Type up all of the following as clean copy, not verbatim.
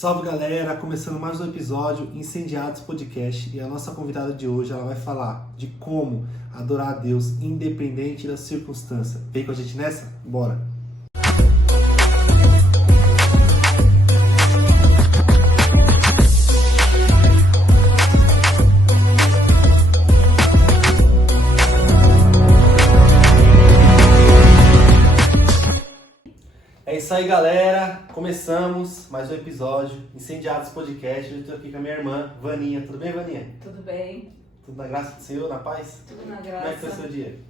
Salve galera, começando mais um episódio Incendiados Podcast e a nossa convidada de hoje ela vai falar de como adorar a Deus independente da circunstância. Vem com a gente nessa? Bora! É isso aí galera, começamos mais um episódio Incendiados Podcast. Eu estou aqui com a minha irmã Vaninha. Tudo bem, Vaninha? Tudo bem. Tudo na graça do Senhor, na paz? Tudo na graça. Como é que foi o seu dia?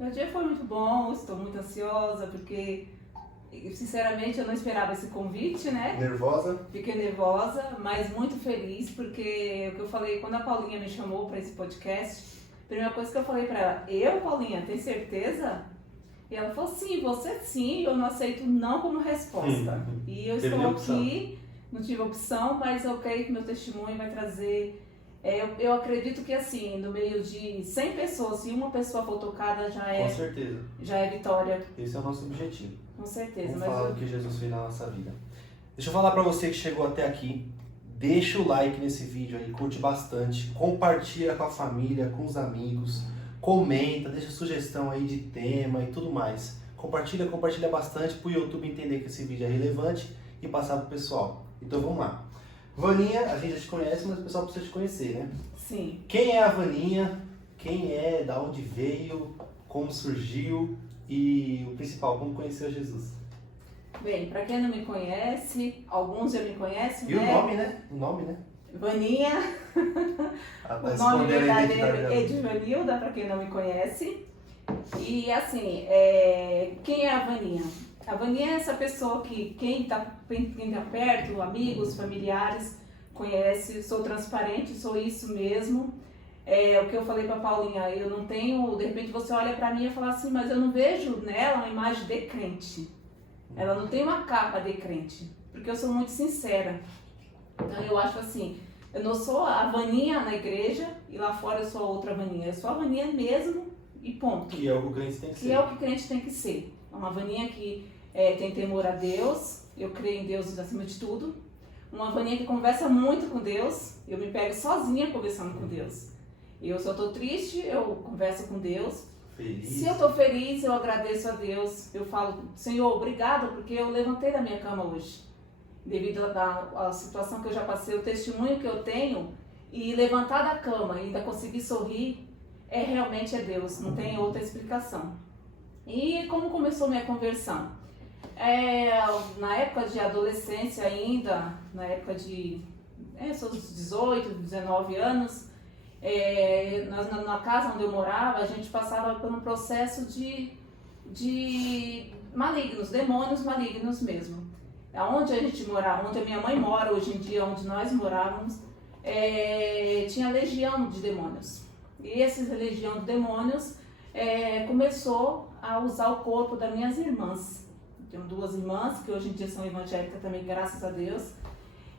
Meu dia foi muito bom, estou muito ansiosa porque, sinceramente, eu não esperava esse convite, né? Nervosa? Fiquei nervosa, mas muito feliz porque o que eu falei, quando a Paulinha me chamou para esse podcast, a primeira coisa que eu falei para ela, Paulinha, tem certeza? E ela falou, sim, eu não aceito não como resposta. E eu estou aqui, não tive opção, mas eu creio que meu testemunho vai trazer... Eu acredito que assim, no meio de 100 pessoas, se uma pessoa for tocada, já é... Com certeza. Já é vitória. Esse é o nosso objetivo. Com certeza. Vamos falar do que Jesus fez na nossa vida. Deixa eu falar pra você que chegou até aqui. Deixa o like nesse vídeo aí, curte bastante. Compartilha com a família, com os amigos. Comenta, deixa sugestão aí de tema e tudo mais. Compartilha bastante pro YouTube entender que esse vídeo é relevante e passar pro pessoal. Então vamos lá. Vaninha, a gente já te conhece, mas o pessoal precisa te conhecer, né? Sim. Quem é a Vaninha? Quem é? Da onde veio? Como surgiu? E o principal, como conheceu Jesus? Bem, pra quem não me conhece, alguns já me conhecem, E né? o nome, né? Vaninha. O nome verdadeiro é Edvanilda, pra quem não me conhece. E assim, quem é a Vaninha? A Vaninha é essa pessoa que quem tá perto, amigos, familiares, conhece, sou transparente, sou isso mesmo. O que eu falei pra Paulinha, eu não tenho, de repente você olha pra mim e fala assim, mas eu não vejo nela uma imagem de crente. Ela não tem uma capa de crente, porque eu sou muito sincera. Então eu acho assim, eu não sou a Vaninha na igreja e lá fora eu sou a outra Vaninha. Eu sou a Vaninha mesmo e ponto. Que é o que o crente tem que ser. Que é o que crente tem que ser. Uma Vaninha que tem temor a Deus, eu creio em Deus acima de tudo. Uma Vaninha que conversa muito com Deus, eu me pego sozinha conversando com Deus. Se eu estou triste, eu converso com Deus. Feliz. Se eu estou feliz, eu agradeço a Deus. Eu falo, Senhor, obrigado, porque eu levantei da minha cama hoje. Devido à situação que eu já passei, o testemunho que eu tenho, e levantar da cama e ainda conseguir sorrir, realmente é Deus, não tem outra explicação. E como começou minha conversão? Na época de adolescência ainda, na época de seus 18, 19 anos, na casa onde eu morava, a gente passava por um processo de malignos, demônios malignos mesmo. Onde a gente morava, onde a minha mãe mora hoje em dia, onde nós morávamos, tinha legião de demônios. E essa legião de demônios começou a usar o corpo das minhas irmãs. Tenho duas irmãs que hoje em dia são evangélicas também, graças a Deus.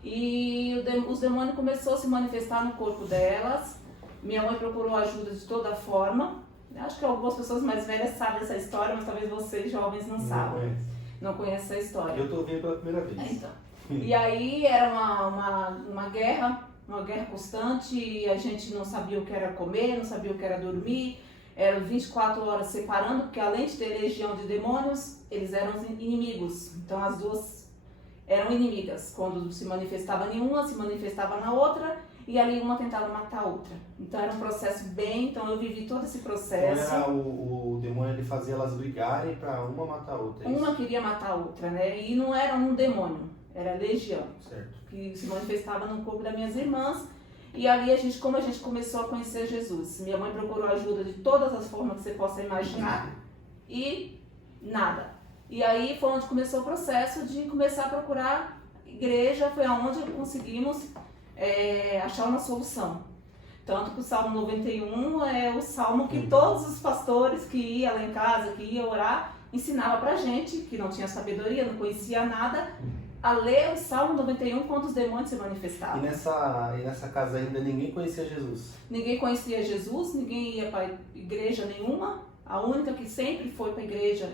E os demônios começaram a se manifestar no corpo delas. Minha mãe procurou ajuda de toda forma. Acho que algumas pessoas mais velhas sabem essa história, mas talvez vocês jovens não sabem. Não conhece essa história. Eu estou ouvindo pela primeira vez. Então. E aí era uma guerra constante, e a gente não sabia o que era comer, não sabia o que era dormir. Eram 24 horas separando, porque além de ter legião de demônios, eles eram inimigos. Então as duas eram inimigas. Quando se manifestava em uma, se manifestava na outra, e ali uma tentava matar a outra. Então era um processo então eu vivi todo esse processo. Então era o demônio, ele fazia elas brigarem para uma matar a outra. Uma queria matar a outra, né? E não era um demônio, era legião. Certo. Que se manifestava no corpo das minhas irmãs. E ali como a gente começou a conhecer Jesus. Minha mãe procurou ajuda de todas as formas que você possa imaginar. E nada. E aí foi onde começou o processo de começar a procurar igreja. Foi onde conseguimos achar uma solução. Tanto que o Salmo 91 é o salmo que todos os pastores que iam lá em casa, que iam orar, ensinavam pra gente, que não tinha sabedoria, não conhecia nada, a ler o Salmo 91 quando os demônios se manifestavam. E nessa casa ainda ninguém conhecia Jesus? Ninguém conhecia Jesus, ninguém ia para igreja nenhuma. A única que sempre foi para a igreja,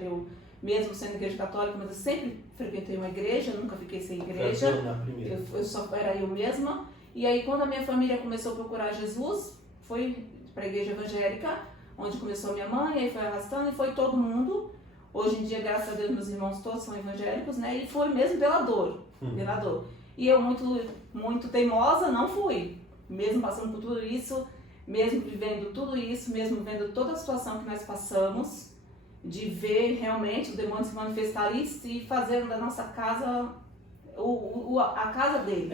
mesmo sendo igreja católica, mas eu sempre frequentei uma igreja, nunca fiquei sem igreja. Na primeira. Eu só era eu mesma. E aí, quando a minha família começou a procurar Jesus, foi para a igreja evangélica, onde começou a minha mãe, aí foi arrastando e foi todo mundo. Hoje em dia, graças a Deus, meus irmãos todos são evangélicos, né? E foi mesmo pela dor, pela dor. E eu, muito teimosa, não fui. Mesmo passando por tudo isso, mesmo vivendo tudo isso, mesmo vendo toda a situação que nós passamos, de ver realmente o demônio se manifestar ali e fazer da nossa casa a casa dele.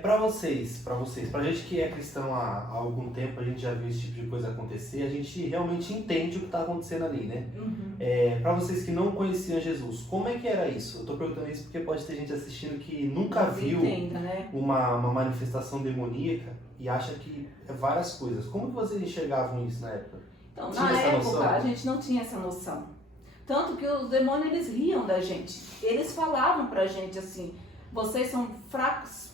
Pra vocês, pra gente que é cristão há algum tempo, a gente já viu esse tipo de coisa acontecer, a gente realmente entende o que está acontecendo ali, né? Pra vocês que não conheciam Jesus, como é que era isso? Eu tô perguntando isso porque pode ter gente assistindo que nunca viu né? uma manifestação demoníaca e acha que é várias coisas. Como que vocês enxergavam isso na época? Então, na época, a gente não tinha essa noção. Tanto que os demônios, eles riam da gente. Eles falavam pra gente assim, vocês são fracos.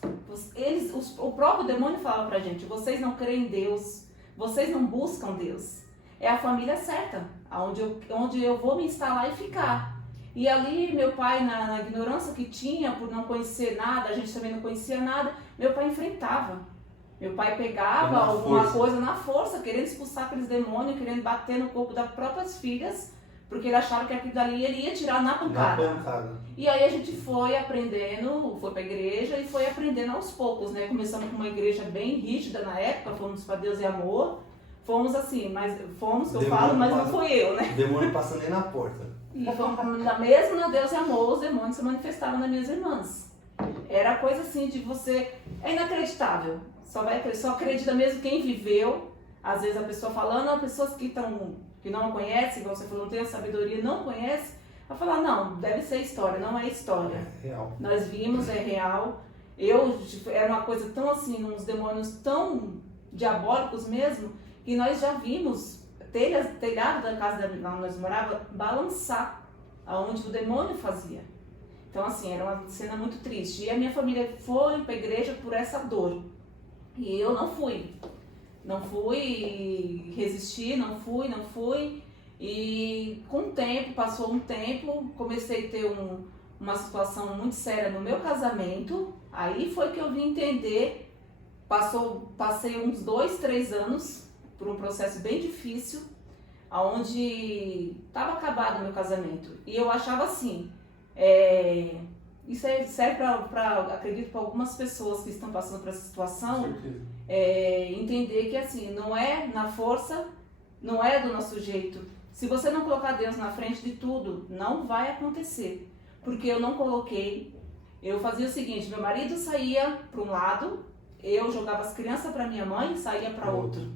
O próprio demônio falava pra gente, vocês não creem em Deus, vocês não buscam Deus. É a família certa, onde eu vou me instalar e ficar. E ali, meu pai, na ignorância que tinha, por não conhecer nada, a gente também não conhecia nada, meu pai enfrentava. Meu pai pegava alguma coisa na força, querendo expulsar aqueles demônios, querendo bater no corpo das próprias filhas, porque ele achava que aquilo dali ele ia tirar na pancada. E aí a gente foi aprendendo, foi pra igreja e foi aprendendo aos poucos, né? Começamos com uma igreja bem rígida na época, fomos pra Deus e Amor, fomos assim, mas fomos, que eu falo, mas não fui eu, né? O demônio passando nem na porta. E fomos mesmo na Deus e Amor, os demônios se manifestavam nas minhas irmãs. Era coisa assim de você, é inacreditável. Só acredita mesmo quem viveu. Às vezes a pessoa falando, pessoas que não conhecem, igual você falou, não tem a sabedoria, não conhece, vai falar, não, deve ser história, não é história. É real. Nós vimos, é real. Era uma coisa tão assim, uns demônios tão diabólicos mesmo, que nós já vimos telhado da casa onde nós morávamos balançar, aonde o demônio fazia. Então assim, era uma cena muito triste. E a minha família foi para a igreja por essa dor. E eu não fui. Não fui resistir, não fui. E com o tempo, passou um tempo, comecei a ter uma situação muito séria no meu casamento. Aí foi que eu vim entender, passei uns 2, 3 anos por um processo bem difícil, onde estava acabado o meu casamento. E eu achava assim, isso serve acredito, para algumas pessoas que estão passando por essa situação, entender que assim, não é na força, não é do nosso jeito. Se você não colocar Deus na frente de tudo, não vai acontecer. Porque eu não coloquei. Eu fazia o seguinte, meu marido saía para um lado, eu jogava as crianças para minha mãe e saía para outro.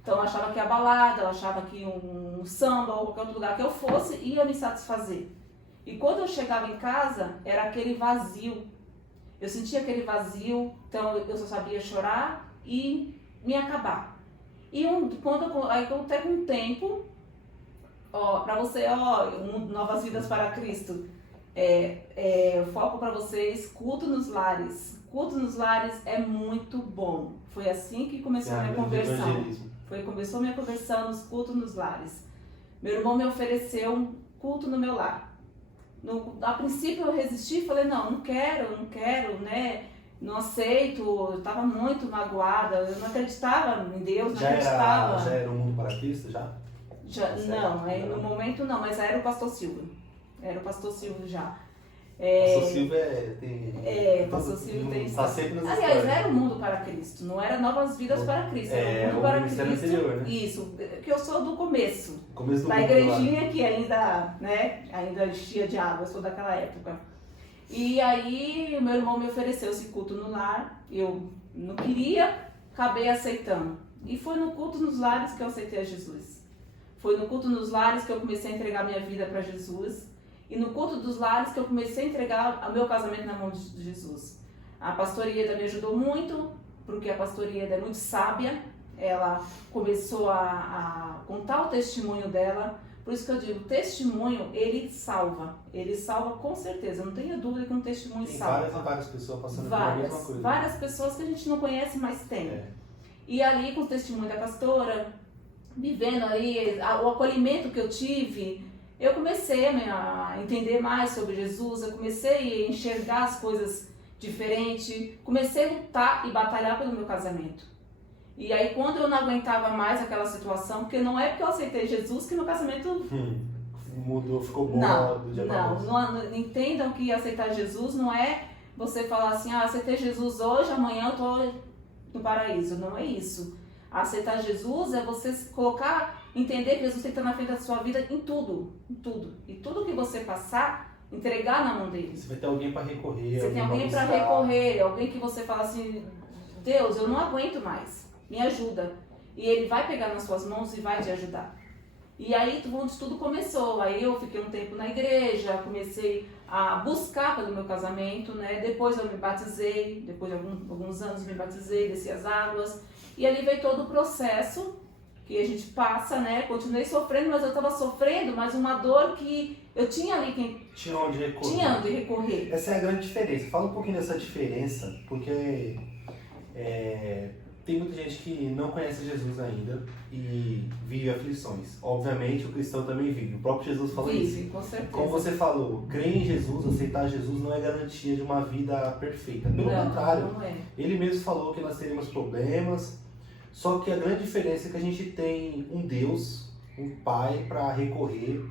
Então eu achava que a balada, eu achava que um samba ou qualquer outro lugar que eu fosse ia me satisfazer. E quando eu chegava em casa, era aquele vazio. Eu sentia aquele vazio, então eu só sabia chorar e me acabar. E aí até com o tempo, para você, Novas Vidas para Cristo, foco para vocês, culto nos lares. Culto nos lares é muito bom. Foi assim que começou a minha conversão. Começou a minha conversão nos cultos nos lares. Meu irmão me ofereceu um culto no meu lar. A princípio eu resisti, falei, não quero, né? Não aceito, eu estava muito magoada, eu não acreditava em Deus, não acreditava. Já era o Mundo para Cristo, já? Não, no momento não, mas era o pastor Silvio. Era o pastor Silvio já. Pastor Silvio pastor Silvio tem tá sempre nas Aliás, histórias. Era o Mundo para Cristo, não era Novas Vidas para Cristo, era o Mundo para Cristo. Anterior, né? Isso, que eu sou do começo Do da igrejinha que ainda enchia de água, eu sou daquela época. E aí meu irmão me ofereceu esse culto no lar, eu não queria, acabei aceitando. E foi no culto nos lares que eu aceitei a Jesus. Foi no culto nos lares que eu comecei a entregar minha vida para Jesus. E no culto dos lares que eu comecei a entregar o meu casamento na mão de Jesus. A pastora Ieda me ajudou muito, porque a pastora Ieda é muito sábia. Ela começou a contar o testemunho dela. Por isso que eu digo, o testemunho, ele salva. Ele salva com certeza, não tenha dúvida que um testemunho salva. Tem várias pessoas passando pela mesma coisa. Várias pessoas que a gente não conhece, mas tem. E ali, com o testemunho da pastora, vivendo ali, o acolhimento que eu tive, eu comecei a entender mais sobre Jesus, eu comecei a enxergar as coisas diferente, comecei a lutar e batalhar pelo meu casamento. E aí quando eu não aguentava mais aquela situação, porque não é porque eu aceitei Jesus que meu casamento mudou, ficou bom. Não, entendam que aceitar Jesus não é você falar assim, aceitei Jesus hoje, amanhã eu tô no paraíso. Não é isso. Aceitar Jesus é você colocar, entender que Jesus tem que estar na frente da sua vida em tudo, em tudo. E tudo que você passar, entregar na mão dele. Você vai ter alguém para recorrer. Você tem alguém para recorrer, alguém que você fala assim, Deus, eu não aguento mais, me ajuda. E ele vai pegar nas suas mãos e vai te ajudar. E aí onde tudo começou, aí eu fiquei um tempo na igreja, comecei a buscar pelo meu casamento, né? Depois eu me batizei, depois de alguns anos me batizei, desci as águas. E ali veio todo o processo que a gente passa, né? Continuei sofrendo, mas eu estava sofrendo, mas uma dor que eu tinha ali quem tinha onde recorrer. Tinha onde recorrer. Essa é a grande diferença. Fala um pouquinho dessa diferença, porque tem muita gente que não conhece Jesus ainda e vive aflições. Obviamente o cristão também vive. O próprio Jesus falou vive, isso. Com certeza. Como você falou, crer em Jesus, aceitar Jesus não é garantia de uma vida perfeita. Pelo contrário, não é. Ele mesmo falou que nós teríamos problemas. Só que a grande diferença é que a gente tem um Deus, um Pai para recorrer,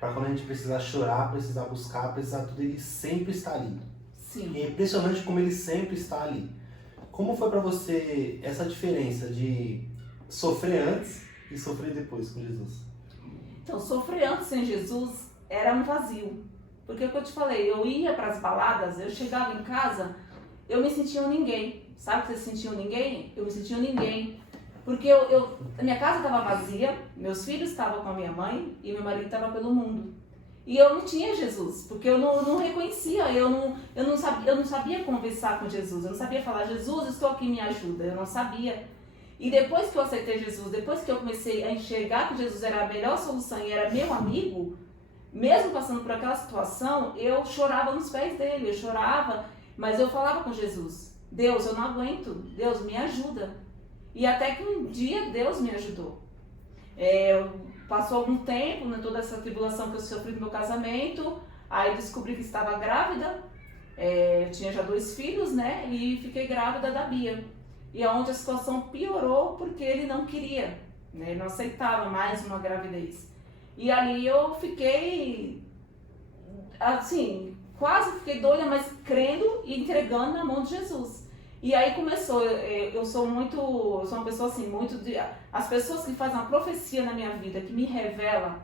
para quando a gente precisar chorar, precisar buscar, precisar tudo, Ele sempre está ali. Sim. E é impressionante como Ele sempre está ali. Como foi para você essa diferença de sofrer antes e sofrer depois com Jesus? Então, sofrer antes sem Jesus era um vazio. Porque é o que eu te falei, eu ia para as baladas, eu chegava em casa, eu me sentia um ninguém. Sabe que você se sentia um ninguém? Eu me sentia um ninguém. Porque a minha casa estava vazia, meus filhos estavam com a minha mãe e meu marido estava pelo mundo. E eu não tinha Jesus, porque eu não reconhecia, eu não sabia conversar com Jesus, eu não sabia falar, Jesus, estou aqui, me ajuda, eu não sabia. E depois que eu aceitei Jesus, depois que eu comecei a enxergar que Jesus era a melhor solução e era meu amigo, mesmo passando por aquela situação, eu chorava nos pés dele, eu chorava, mas eu falava com Jesus, Deus, eu não aguento, Deus, me ajuda. E até que um dia Deus me ajudou. Passou algum tempo, né, toda essa tribulação que eu sofri no meu casamento, aí descobri que estava grávida, eu tinha já 2 filhos, né, e fiquei grávida da Bia. E aonde a situação piorou porque ele não queria, né, ele não aceitava mais uma gravidez. E ali eu fiquei, assim, quase fiquei doida, mas crendo e entregando na mão de Jesus. E aí começou, eu sou uma pessoa assim, as pessoas que fazem uma profecia na minha vida, que me revela,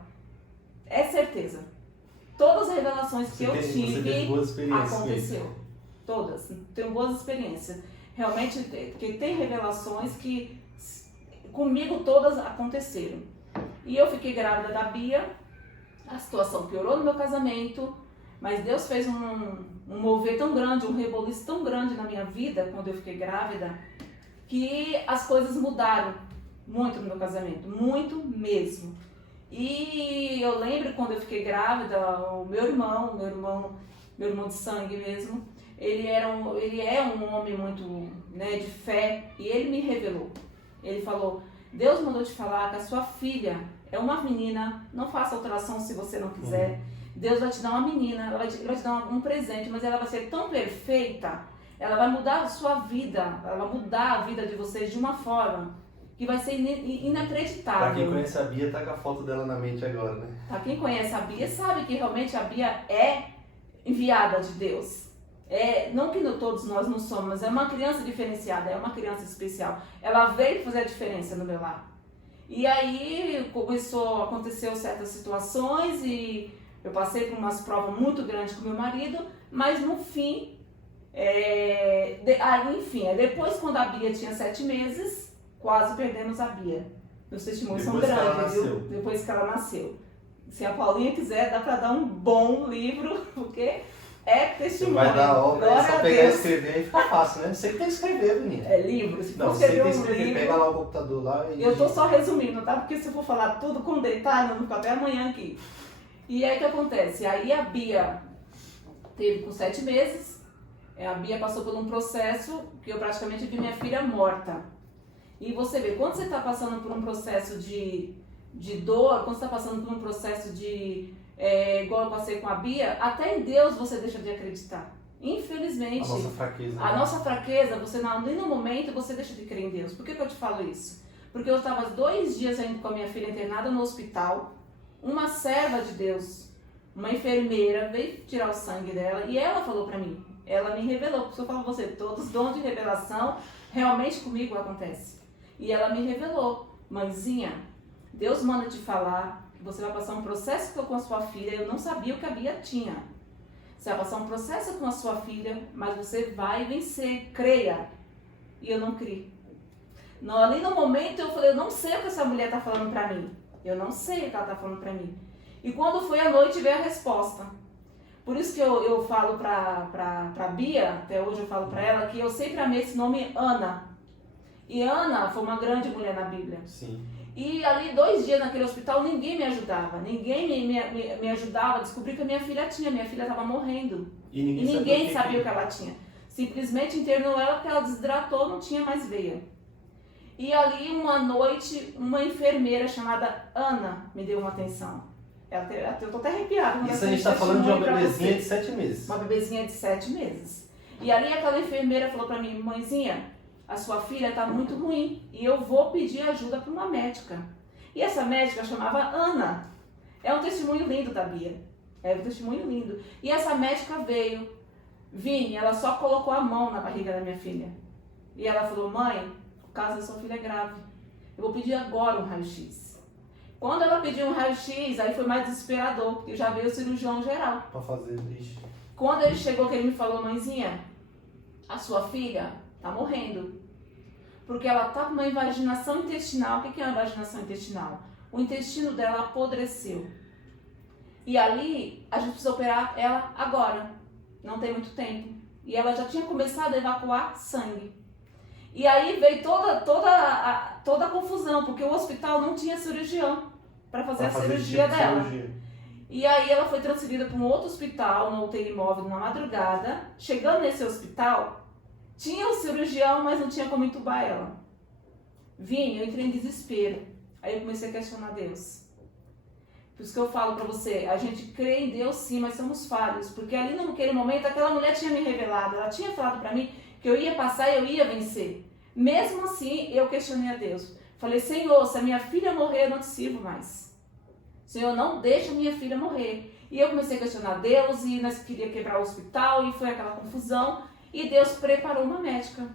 é certeza. Todas as revelações que eu tive, aconteceu. Todas, tenho boas experiências. Realmente, porque tem revelações que comigo todas aconteceram. E eu fiquei grávida da Bia, a situação piorou no meu casamento, mas Deus fez um mover tão grande, um reboliço tão grande na minha vida, quando eu fiquei grávida, que as coisas mudaram muito no meu casamento, muito mesmo. E eu lembro quando eu fiquei grávida, o meu irmão de sangue mesmo, ele é um homem muito, né, de fé, e ele me revelou. Ele falou, Deus mandou te falar que a sua filha é uma menina, não faça alteração se você não quiser. Deus vai te dar uma menina, ela vai te dar um presente, mas ela vai ser tão perfeita, ela vai mudar a sua vida, ela vai mudar a vida de vocês de uma forma que vai ser inacreditável. Pra quem conhece a Bia, tá com a foto dela na mente agora, né? Pra quem conhece a Bia, sabe que realmente a Bia é enviada de Deus. Não que todos nós não somos, mas é uma criança diferenciada, é uma criança especial. Ela veio fazer a diferença no meu lar. E aí começou a acontecer certas situações e eu passei por umas provas muito grandes com meu marido, mas no fim, depois quando a Bia tinha 7 meses, quase perdemos a Bia. Meus testemunhos são grandes, viu? Depois que ela nasceu. Se a Paulinha quiser, dá pra dar um bom livro, porque é testemunho. Vai dar obra, é só pegar e escrever e fica fácil, né? Você que tem que escrever, menina. É livro, se não, for escrever um livro... Pega lá o computador lá e... Eu tô só resumindo, tá? Porque se eu for falar tudo com detalhe, eu vou ficar até amanhã aqui. E aí o que acontece? Aí a Bia teve com 7 meses, a Bia passou por um processo que eu praticamente vi minha filha morta. E você vê, quando você está passando por um processo de de dor, quando você está passando por um processo de, igual eu passei com a Bia, até em Deus você deixa de acreditar. Infelizmente. A nossa fraqueza. A nossa fraqueza, você nem no momento você deixa de crer em Deus. Por que eu te falo isso? Porque eu estava 2 dias ainda com a minha filha internada no hospital, uma serva de Deus, uma enfermeira, veio tirar o sangue dela e ela falou pra mim, ela me revelou, porque eu falo pra você, todos os dons de revelação realmente comigo acontece. E ela me revelou, mãezinha, Deus manda te falar que você vai passar um processo com a sua filha, eu não sabia o que a Bia tinha. Você vai passar um processo com a sua filha, mas você vai vencer, creia. E eu não criei. Ali no momento eu falei, eu não sei o que essa mulher está falando para mim. Eu não sei o que ela está falando para mim. E quando foi à noite veio a resposta. Por isso que eu falo para Bia, até hoje eu falo para ela, que eu sempre amei esse nome Ana. E Ana foi uma grande mulher na Bíblia. Sim. E ali 2 dias naquele hospital ninguém me ajudava. Ninguém me ajudava a descobrir que a minha filha tinha. Minha filha estava morrendo. E ninguém sabia o que ela tinha. Simplesmente internou ela porque ela desidratou, não tinha mais veia. E ali, uma noite, uma enfermeira chamada Ana me deu uma atenção. Eu tô até arrepiada. Isso a gente está falando de uma bebezinha de 7 meses. Uma bebezinha de 7 meses. E ali aquela enfermeira falou pra mim, mãezinha, a sua filha tá muito ruim e eu vou pedir ajuda para uma médica. E essa médica chamava Ana. É um testemunho lindo da Bia. É um testemunho lindo. E essa médica veio. Vini, ela só colocou a mão na barriga da minha filha. E ela falou, mãe, o caso da sua filha é grave. Eu vou pedir agora um raio-x. Quando ela pediu um raio-x, aí foi mais desesperador, porque já veio o cirurgião geral. Pra fazer, ixi. Quando ele chegou, que ele me falou, mãezinha, a sua filha tá morrendo. Porque ela tá com uma invaginação intestinal. O que é uma invaginação intestinal? O intestino dela apodreceu. E ali, a gente precisa operar ela agora. Não tem muito tempo. E ela já tinha começado a evacuar sangue. E aí veio toda a confusão, porque o hospital não tinha cirurgião para fazer a cirurgia dela. E aí ela foi transferida para um outro hospital, no UTI móvel, na madrugada. Chegando nesse hospital, tinha o cirurgião, mas não tinha como entubar ela. Vini, eu entrei em desespero. Aí eu comecei a questionar Deus. Por isso que eu falo pra você, a gente crê em Deus sim, mas somos falhos. Porque ali naquele momento, aquela mulher tinha me revelado, ela tinha falado pra mim que eu ia passar e eu ia vencer. Mesmo assim, eu questionei a Deus. Falei, Senhor, se a minha filha morrer, eu não te sirvo mais. Senhor, não deixa a minha filha morrer. E eu comecei a questionar Deus e nós queríamos quebrar o hospital e foi aquela confusão. E Deus preparou uma médica.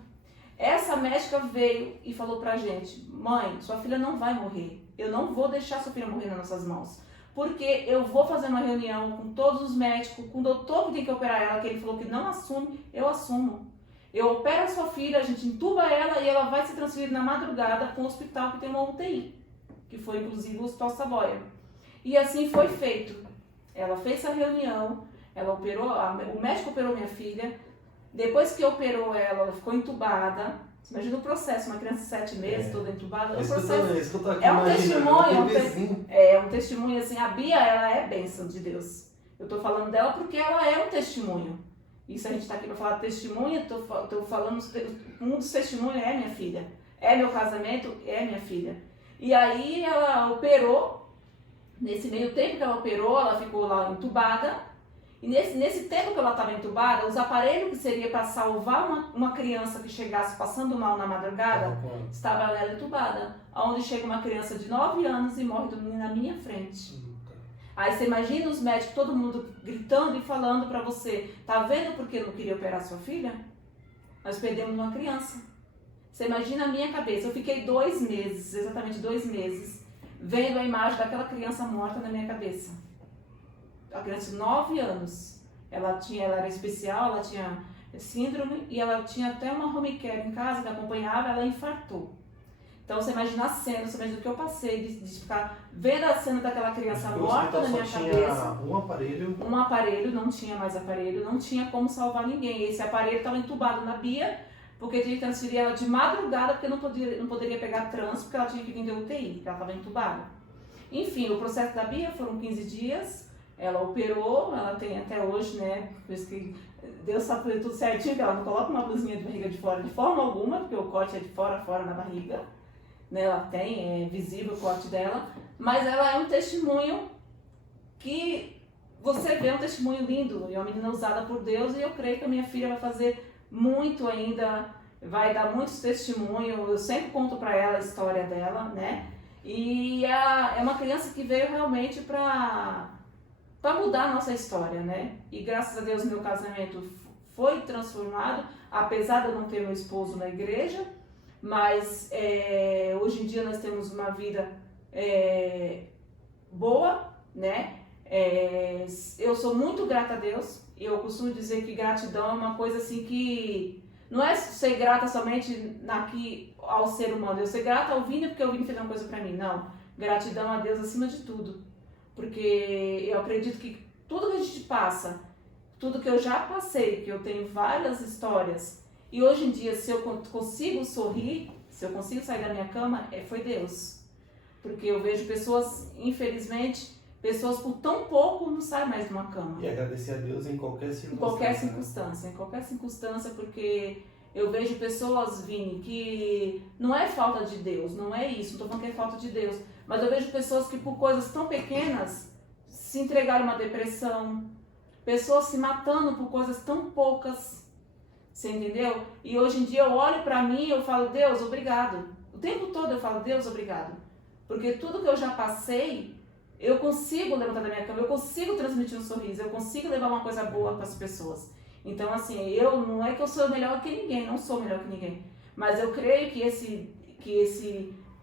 Essa médica veio e falou pra gente, mãe, sua filha não vai morrer. Eu não vou deixar sua filha morrer nas nossas mãos. Porque eu vou fazer uma reunião com todos os médicos, com o doutor que tem que operar ela, que ele falou que não assume, eu assumo. Eu opero a sua filha, a gente entuba ela e ela vai ser transferida na madrugada para um hospital que tem uma UTI, que foi inclusive o Hospital Savoia. E assim foi feito. Ela fez essa reunião, ela operou, o médico operou minha filha. Depois que operou ela ficou entubada. Você imagina o processo, uma criança de 7 meses, toda entubada. É um testemunho assim, a Bia, ela é bênção de Deus. Eu tô falando dela porque ela é um testemunho. Isso a gente tá aqui para falar de testemunho, tô falando, um dos testemunhos é minha filha. É meu casamento, é minha filha. E aí ela operou, nesse meio tempo que ela operou, ela ficou lá entubada. E nesse tempo que ela estava entubada, os aparelhos que seria para salvar uma criança que chegasse passando mal na madrugada, estava ela entubada. Onde chega uma criança de 9 anos e morre dormindo na minha frente. Aí você imagina os médicos, todo mundo gritando e falando para você, tá vendo porque eu não queria operar sua filha? Nós perdemos uma criança. Você imagina a minha cabeça, eu fiquei 2 meses, exatamente 2 meses, vendo a imagem daquela criança morta na minha cabeça. A criança de 9 anos, ela era especial, ela tinha síndrome e ela tinha até uma home care em casa que acompanhava, ela infartou. Então você imagina a cena, você imagina o que eu passei de ficar vendo a cena daquela criança morta na minha cabeça. Um aparelho, não tinha mais aparelho, não tinha como salvar ninguém. Esse aparelho estava entubado na Bia, porque tinha que transferir ela de madrugada, porque não poderia pegar trânsito, porque ela tinha que vir de UTI, porque ela estava entubada. Enfim, o processo da Bia foram 15 dias. Ela operou, ela tem até hoje, né, por isso que Deus sabe fazer tudo certinho, que ela não coloca uma blusinha de barriga de fora de forma alguma, porque o corte é de fora na barriga, né? Ela tem, é visível o corte dela, mas ela é um testemunho que você vê, um testemunho lindo, e uma menina usada por Deus, e eu creio que a minha filha vai fazer muito ainda, vai dar muitos testemunhos, eu sempre conto para ela a história dela, né? E é uma criança que veio realmente para mudar a nossa história, né? E graças a Deus meu casamento foi transformado, apesar de eu não ter meu esposo na igreja, mas hoje em dia nós temos uma vida boa, né? Eu sou muito grata a Deus, e eu costumo dizer que gratidão é uma coisa assim que não é ser grata somente aqui ao ser humano, eu ser grata ao Vini porque o Vini fez uma coisa pra mim, não, gratidão a Deus acima de tudo, porque eu acredito que tudo que a gente passa, tudo que eu já passei, que eu tenho várias histórias, e hoje em dia se eu consigo sorrir, se eu consigo sair da minha cama, foi Deus, porque eu vejo pessoas, infelizmente, pessoas por tão pouco não saem mais de uma cama. E agradecer a Deus em qualquer circunstância. Em qualquer circunstância, né? Em qualquer circunstância, porque eu vejo pessoas, Vini, que não é falta de Deus, não é isso, não estou falando que é falta de Deus, mas eu vejo pessoas que por coisas tão pequenas se entregaram a uma depressão, pessoas se matando por coisas tão poucas, você entendeu? E hoje em dia eu olho para mim e eu falo, Deus, obrigado. O tempo todo eu falo, Deus, obrigado. Porque tudo que eu já passei, eu consigo levantar da minha cama, eu consigo transmitir um sorriso, eu consigo levar uma coisa boa para as pessoas. Então, assim, não é que eu sou melhor que ninguém, não sou melhor que ninguém. Mas eu creio que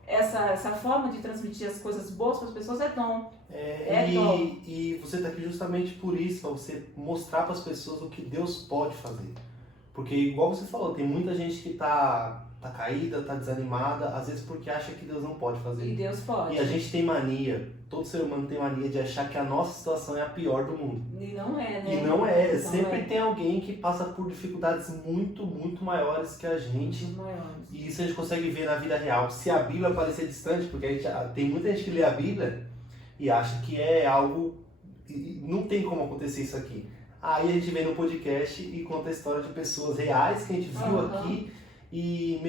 essa forma de transmitir as coisas boas para as pessoas é dom. Dom. E você está aqui justamente por isso, para você mostrar para as pessoas o que Deus pode fazer. Porque, igual você falou, tem muita gente que tá caída, tá desanimada, às vezes porque acha que Deus não pode fazer. E Deus pode. E a gente tem mania, todo ser humano tem mania de achar que a nossa situação é a pior do mundo. E não é, né? E não é, sempre tem alguém que passa por dificuldades muito, muito maiores que a gente. Muito maiores. E isso a gente consegue ver na vida real. Se a Bíblia parecer distante, porque tem muita gente que lê a Bíblia e acha que é algo, não tem como acontecer isso aqui. Aí a gente vem no podcast e conta a história de pessoas reais que a gente viu aqui. E,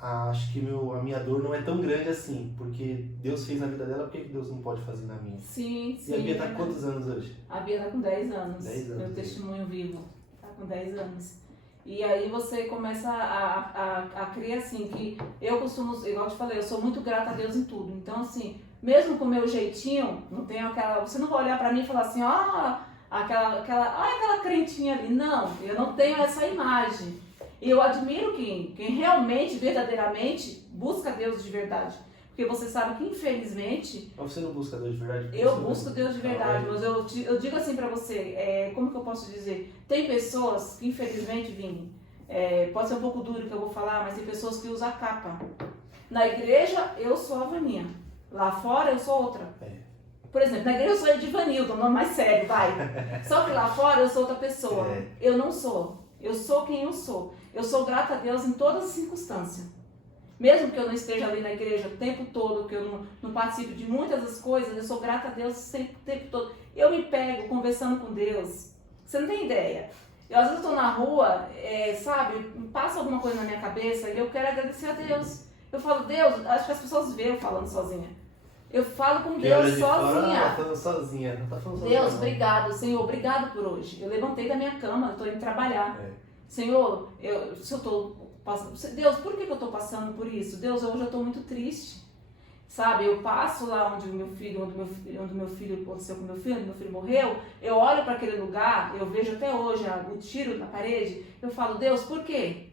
acho que a minha dor não é tão grande assim, porque Deus fez na vida dela, por que Deus não pode fazer na minha? Sim. E a Bia tá com quantos anos hoje? A Bia tá com 10 anos. 10 anos. Meu testemunho vivo. Tá com 10 anos. E aí você começa a criar assim, que eu costumo, igual eu te falei, eu sou muito grata a Deus em tudo. Então, assim, mesmo com o meu jeitinho, não tem aquela. Você não vai olhar pra mim e falar assim, aquela crentinha ali. Não, eu não tenho essa imagem. E eu admiro quem realmente, verdadeiramente, busca Deus de verdade. Porque você sabe que, infelizmente... Mas você não busca Deus de verdade? Eu busco Deus de verdade, mas eu digo assim pra você, como que eu posso dizer? Tem pessoas que, infelizmente, Vini, pode ser um pouco duro o que eu vou falar, mas tem pessoas que usam a capa. Na igreja, eu sou a Vaninha. Lá fora, eu sou outra. Por exemplo, na igreja eu sou Edvanildo, o nome mais sério, vai. Só que lá fora eu sou outra pessoa. Eu não sou. Eu sou quem eu sou. Eu sou grata a Deus em todas as circunstâncias. Mesmo que eu não esteja ali na igreja o tempo todo, que eu não participe de muitas das coisas, eu sou grata a Deus sempre, o tempo todo. Eu me pego conversando com Deus. Você não tem ideia. Eu às vezes estou na rua, sabe, passa alguma coisa na minha cabeça e eu quero agradecer a Deus. Eu falo, Deus, acho que as pessoas veem eu falando sozinha. Eu falo com Deus sozinha. Tá falando sozinha. Não tá falando sozinha. Deus, obrigado, Senhor, obrigado por hoje. Eu levantei da minha cama, estou indo trabalhar. Senhor, se eu estou passando... Deus, por que eu estou passando por isso? Deus, hoje eu estou muito triste. Sabe, eu passo lá onde meu filho aconteceu com meu filho, onde meu filho morreu, eu olho para aquele lugar, eu vejo até hoje o tiro na parede, eu falo, Deus, por quê?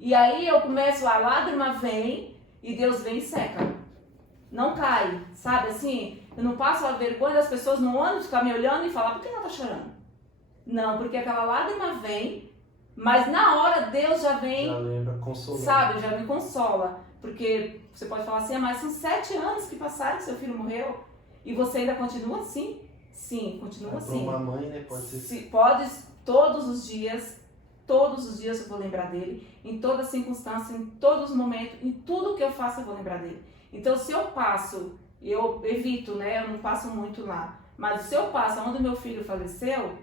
E aí eu começo, a lágrima vem e Deus vem e seca. Não cai, sabe, assim, eu não passo a vergonha das pessoas no ônibus ficar me olhando e falar, por que ela tá chorando? Não, porque aquela lágrima vem, mas na hora Deus já vem, já lembra, consolando. Sabe, já me consola. Porque você pode falar assim, mas são 7 anos que passaram que seu filho morreu e você ainda continua assim? Sim, continua assim. Para uma mãe, né, pode ser. Pode, todos os dias eu vou lembrar dele, em toda circunstância, em todos os momentos, em tudo que eu faço eu vou lembrar dele. Então se eu passo, eu evito, né, eu não passo muito lá, mas se eu passo onde meu filho faleceu,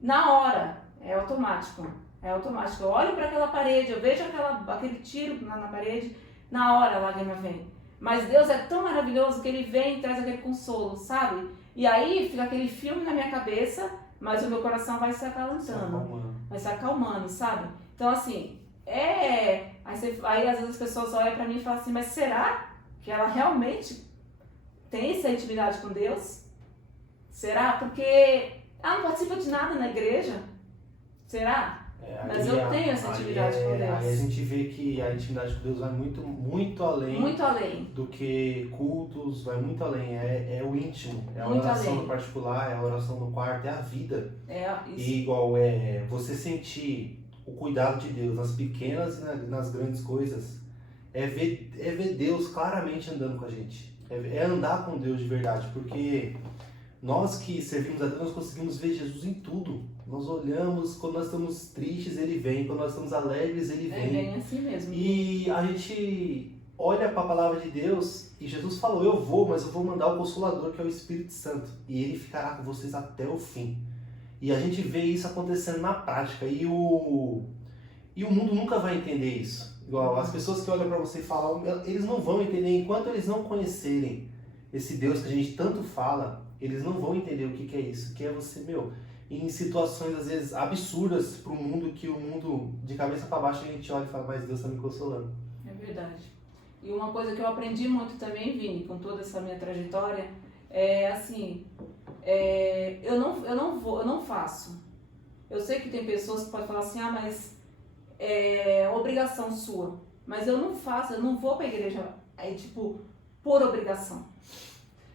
na hora, é automático. Eu olho para aquela parede, eu vejo aquele tiro na parede, na hora a lágrima vem. Mas Deus é tão maravilhoso que Ele vem e traz aquele consolo, sabe? E aí fica aquele filme na minha cabeça, mas o meu coração vai se acalantando, vai se acalmando, sabe? Então assim, aí às vezes as pessoas olham pra mim e falam assim, mas será que ela realmente tem essa intimidade com Deus? Será? Porque ela não participa de nada na igreja. Será? Mas eu tenho essa intimidade com Deus. Aí a gente vê que a intimidade com Deus vai muito além do que cultos, vai muito além. É o íntimo, é a muito oração além. no particular, é a oração no quarto, é a vida. Isso. E igual você sentir o cuidado de Deus nas pequenas e nas grandes coisas, é ver Deus claramente andando com a gente. É andar com Deus de verdade, porque nós que servimos a Deus, nós conseguimos ver Jesus em tudo. Nós olhamos, quando nós estamos tristes, Ele vem. Quando nós estamos alegres, Ele vem. Vem assim mesmo. E a gente olha para a palavra de Deus e Jesus falou, eu vou, mas eu vou mandar o Consolador, que é o Espírito Santo. E Ele ficará com vocês até o fim. E a gente vê isso acontecendo na prática. E o mundo nunca vai entender isso. Igual as pessoas que olham para você e falam, eles não vão entender. Enquanto eles não conhecerem esse Deus que a gente tanto fala, eles não vão entender o que é isso. Que é você, em situações às vezes absurdas para o mundo, que o mundo de cabeça para baixo a gente olha e fala, mas Deus está me consolando. É verdade. E uma coisa que eu aprendi muito também, Vini, com toda essa minha trajetória, é assim, eu não faço. Eu sei que tem pessoas que podem falar assim, mas é obrigação sua. Mas eu não faço, eu não vou para a igreja, por obrigação.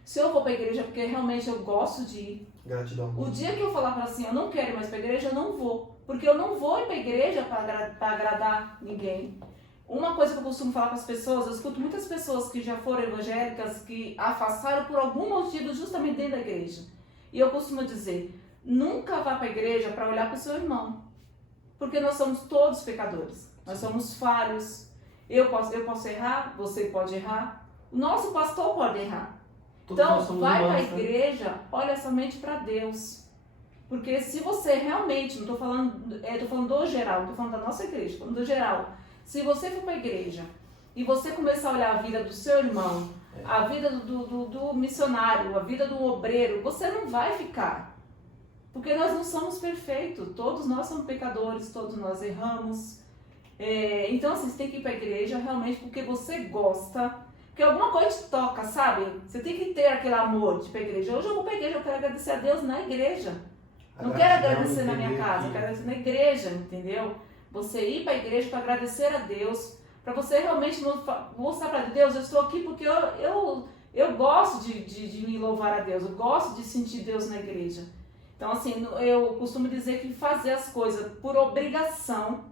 Se eu vou para a igreja porque realmente eu gosto de ir. Gratidão. O dia que eu falar para assim, eu não quero ir mais para a igreja, eu não vou. Porque eu não vou ir para a igreja para agradar ninguém. Uma coisa que eu costumo falar para as pessoas, eu escuto muitas pessoas que já foram evangélicas, que afastaram por algum motivo justamente dentro da igreja. E eu costumo dizer, nunca vá para a igreja para olhar para o seu irmão. Porque nós somos todos pecadores. Nós somos falhos. Eu posso errar, você pode errar. O nosso pastor pode errar. Então, vai para a igreja, olha somente para Deus. Porque se você realmente, não estou falando, estou falando do geral, não estou falando da nossa igreja, estou falando do geral. Se você for para a igreja e você começar a olhar a vida do seu irmão, a vida do missionário, a vida do obreiro, você não vai ficar. Porque nós não somos perfeitos, todos nós somos pecadores, todos nós erramos. Então, assim, você tem que ir para a igreja realmente porque você gosta. Porque alguma coisa te toca, sabe? Você tem que ter aquele amor de ir para a igreja. Hoje eu vou para a igreja, eu quero agradecer a Deus na igreja. Não quero agradecer na minha casa, eu quero agradecer na igreja, entendeu? Você ir para a igreja para agradecer a Deus, para você realmente mostrar para Deus, eu estou aqui porque eu gosto de me louvar a Deus, eu gosto de sentir Deus na igreja. Então, assim, eu costumo dizer que fazer as coisas por obrigação,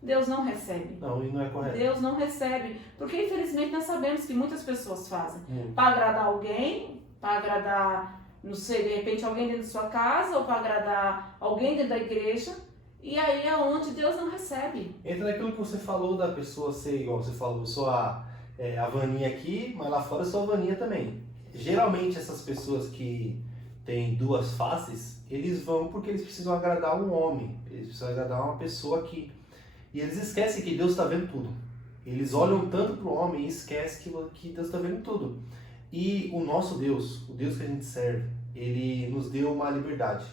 Deus não recebe. Não, e não é correto. Deus não recebe. Porque, infelizmente, nós sabemos que muitas pessoas fazem. Para agradar alguém, para agradar, não sei, de repente, alguém dentro da sua casa, ou para agradar alguém dentro da igreja. E aí é onde Deus não recebe. Entra naquilo que você falou da pessoa ser igual você falou, eu sou a Vaninha aqui, mas lá fora eu sou a Vaninha também. Geralmente, essas pessoas que têm duas faces, eles vão porque eles precisam agradar um homem, eles precisam agradar uma pessoa aqui. E eles esquecem que Deus está vendo tudo. Eles olham tanto para o homem e esquecem que Deus está vendo tudo. E o nosso Deus, o Deus que a gente serve, Ele nos deu uma liberdade.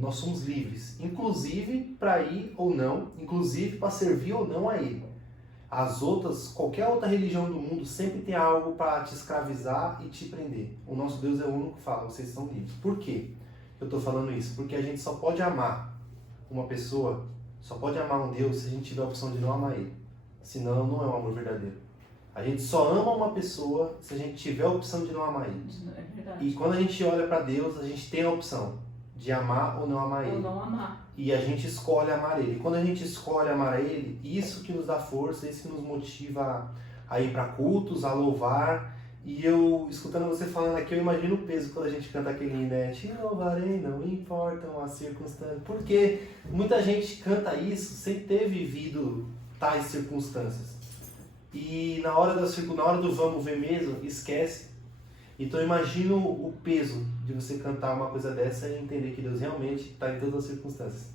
Nós somos livres, inclusive para ir ou não, inclusive para servir ou não a Ele. Qualquer outra religião do mundo sempre tem algo para te escravizar e te prender. O nosso Deus é o único que fala, vocês são livres. Por quê eu estou falando isso? Porque a gente só pode amar uma pessoa, só pode amar um Deus se a gente tiver a opção de não amar Ele. Senão não é um amor verdadeiro. A gente só ama uma pessoa se a gente tiver a opção de não amar Ele. É verdade. E quando a gente olha para Deus, a gente tem a opção de amar ou não amar Ele. Ou não amar. E a gente escolhe amar Ele. E quando a gente escolhe amar Ele, isso que nos dá força, isso que nos motiva a ir para cultos, a louvar. E eu, escutando você falando aqui, eu imagino o peso quando a gente canta aquele hino, né? Te louvarei, não importam as circunstâncias. Porque muita gente canta isso sem ter vivido tais circunstâncias. E na hora do vamos ver mesmo, esquece. Então eu imagino o peso de você cantar uma coisa dessa e entender que Deus realmente está em todas as circunstâncias.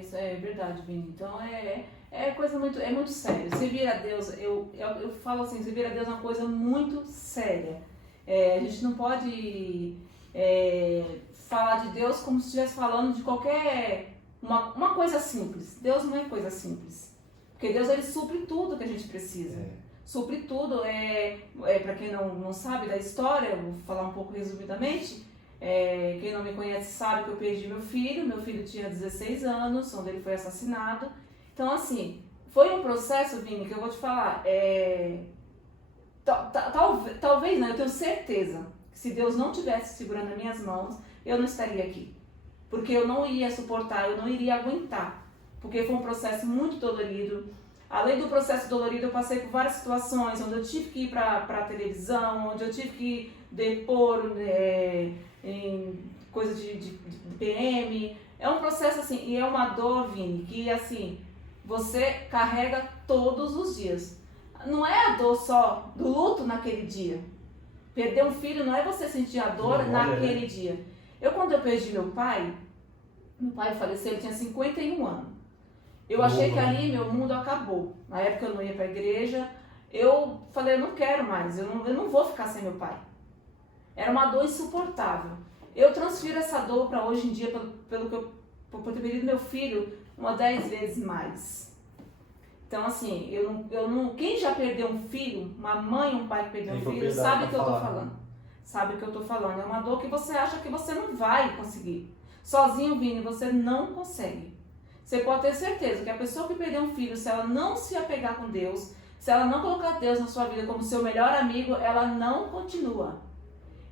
Isso é verdade, Vini. Então é é muito sério. Servir a Deus, eu falo assim, servir a Deus é uma coisa muito séria. A gente não pode falar de Deus como se estivesse falando de qualquer uma coisa simples. Deus não é coisa simples. Porque Deus, ele supre tudo que a gente precisa. Supre tudo. Para quem não sabe da história, eu vou falar um pouco resumidamente. Quem não me conhece sabe que eu perdi meu filho tinha 16 anos, onde ele foi assassinado. Então, assim, foi um processo, Vini, que eu vou te falar, talvez não, eu tenho certeza que se Deus não tivesse segurando as minhas mãos, eu não estaria aqui. Porque eu não ia suportar, eu não iria aguentar. Porque foi um processo muito dolorido. Além do processo dolorido, eu passei por várias situações onde eu tive que ir para a televisão, onde eu tive que depor em coisa de PM. É um processo assim, e é uma dor, Vini, que assim, você carrega todos os dias. Não é a dor só do luto naquele dia. Perder um filho não é você sentir a dor naquele dia. Quando eu perdi meu pai faleceu, ele tinha 51 anos. Eu achei que ali meu mundo acabou. Na época eu não ia para a igreja. Eu falei, eu não quero mais, eu não vou ficar sem meu pai. Era uma dor insuportável. Eu transfiro essa dor para hoje em dia, por ter perdido meu filho, 10 vezes mais. Então, assim, quem já perdeu um filho, uma mãe ou um pai que perdeu um filho, sabe o que eu tô falando. Sabe o que eu tô falando. É uma dor que você acha que você não vai conseguir. Sozinho, Vini, você não consegue. Você pode ter certeza que a pessoa que perdeu um filho, se ela não se apegar com Deus, se ela não colocar Deus na sua vida como seu melhor amigo, ela não continua.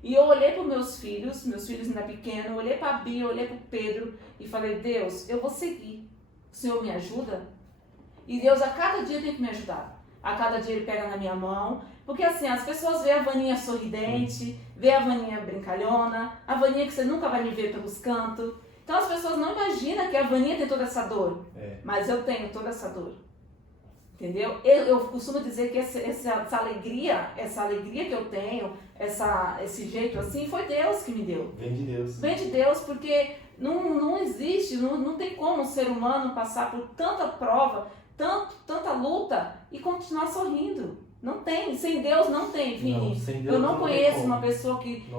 E eu olhei para meus filhos ainda pequenos, eu olhei para a Bia, eu olhei para o Pedro e falei, Deus, eu vou seguir. O Senhor me ajuda? E Deus a cada dia tem que me ajudar. A cada dia Ele pega na minha mão. Porque assim, as pessoas veem a Vaninha sorridente, vê a Vaninha brincalhona, a Vaninha que você nunca vai me ver pelos cantos. Então as pessoas não imaginam que a Vaninha tem toda essa dor. Mas eu tenho toda essa dor. Entendeu? Eu costumo dizer que essa alegria que eu tenho, esse jeito assim, foi Deus que me deu. Vem de Deus. Vem de Deus, porque não existe, não tem como um ser humano passar por tanta prova, tanta luta e continuar sorrindo. Não tem. Sem Deus não tem, Vini. Eu não conheço uma pessoa que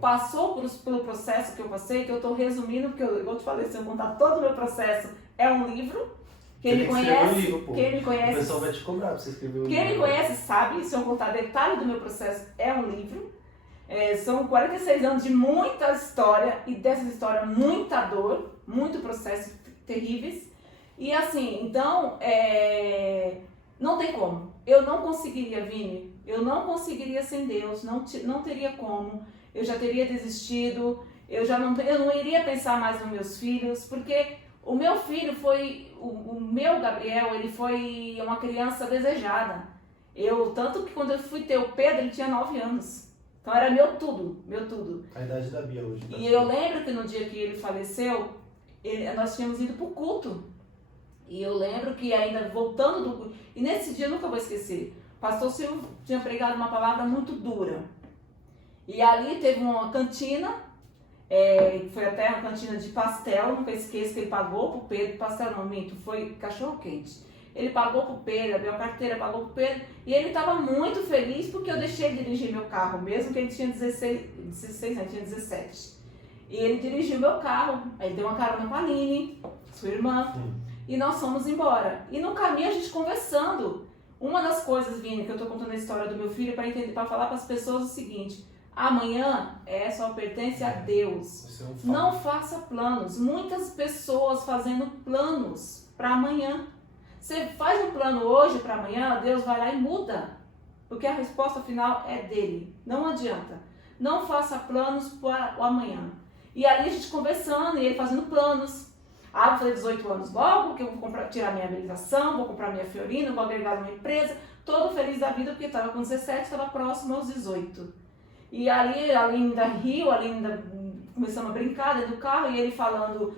passou pelo processo que eu passei, que eu estou resumindo, porque eu te falei, se eu contar todo o meu processo, é um livro. Quem me conhece, o pessoal vai te cobrar pra você escrever o livro. Quem me conhece sabe, se eu contar detalhe do meu processo, é um livro. São 46 anos de muita história, e dessa história muita dor, muito processo terríveis. E assim, então, não tem como. Eu não conseguiria, Vini, eu não conseguiria sem Deus, não teria como. Eu já teria desistido, eu não iria pensar mais nos meus filhos, porque o meu filho foi, o meu Gabriel, ele foi uma criança desejada. Tanto que quando eu fui ter o Pedro, ele tinha 9 anos. Então era meu tudo. A idade da Bia hoje. E eu lembro que no dia que ele faleceu, nós tínhamos ido pro culto. E eu lembro que ainda voltando do culto, e nesse dia eu nunca vou esquecer, o pastor Silvio tinha pregado uma palavra muito dura. E ali teve uma cantina, foi até uma cantina de pastel, nunca esqueço que ele pagou pro Pedro, pastel não, minto, foi cachorro quente. Ele pagou pro Pedro, abriu a carteira, pagou pro Pedro, e ele estava muito feliz porque eu deixei ele dirigir meu carro, mesmo que ele tinha 16 anos, tinha 17. E ele dirigiu meu carro, aí deu uma carona com a Aline, sua irmã, e nós fomos embora. E no caminho a gente conversando. Uma das coisas, Vini, que eu tô contando a história do meu filho para falar para as pessoas o seguinte: amanhã só pertence a Deus. Não faça planos. Muitas pessoas fazendo planos para amanhã. Você faz um plano hoje para amanhã, Deus vai lá e muda. Porque a resposta final é dele. Não adianta. Não faça planos para o amanhã. E ali a gente conversando e ele fazendo planos. Vou fazer 18 anos logo, que eu vou tirar minha habilitação, vou comprar minha Fiorino, vou agregar uma empresa. Todo feliz da vida, porque estava com 17, estava próximo aos 18. E ali ainda riu, ali ainda começamos a brincar dentro do carro, e ele falando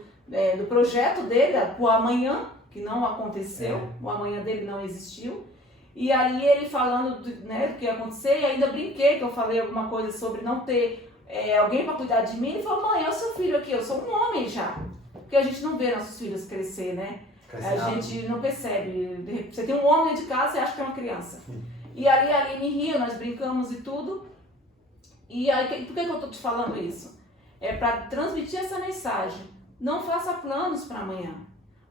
do projeto dele, o amanhã, que não aconteceu, o amanhã dele não existiu. E aí ele falando do que ia acontecer, e ainda brinquei, que eu falei alguma coisa sobre não ter alguém para cuidar de mim. Ele falou: mãe, é o seu filho aqui, eu sou um homem já. Porque a gente não vê nossos filhos crescer, né? A gente não percebe. Você tem um homem de casa e acha que é uma criança. E ali a Aline ria, nós brincamos e tudo. E aí, por que eu estou te falando isso? É para transmitir essa mensagem. Não faça planos para amanhã.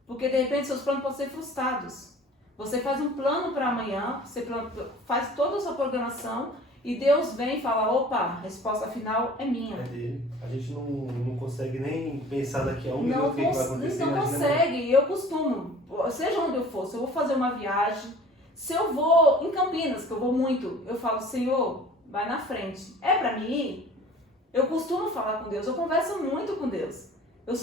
Porque de repente seus planos podem ser frustrados. Você faz um plano para amanhã, você faz toda a sua programação e Deus vem e fala, opa, a resposta final é minha. É dele. A gente não consegue nem pensar daqui a um minuto o que vai acontecer. Não consegue. Eu costumo, seja onde eu for, se eu vou fazer uma viagem, se eu vou em Campinas, que eu vou muito, eu falo, Senhor, vai na frente. É para mim ir? Eu costumo falar com Deus, eu converso muito com Deus. Eu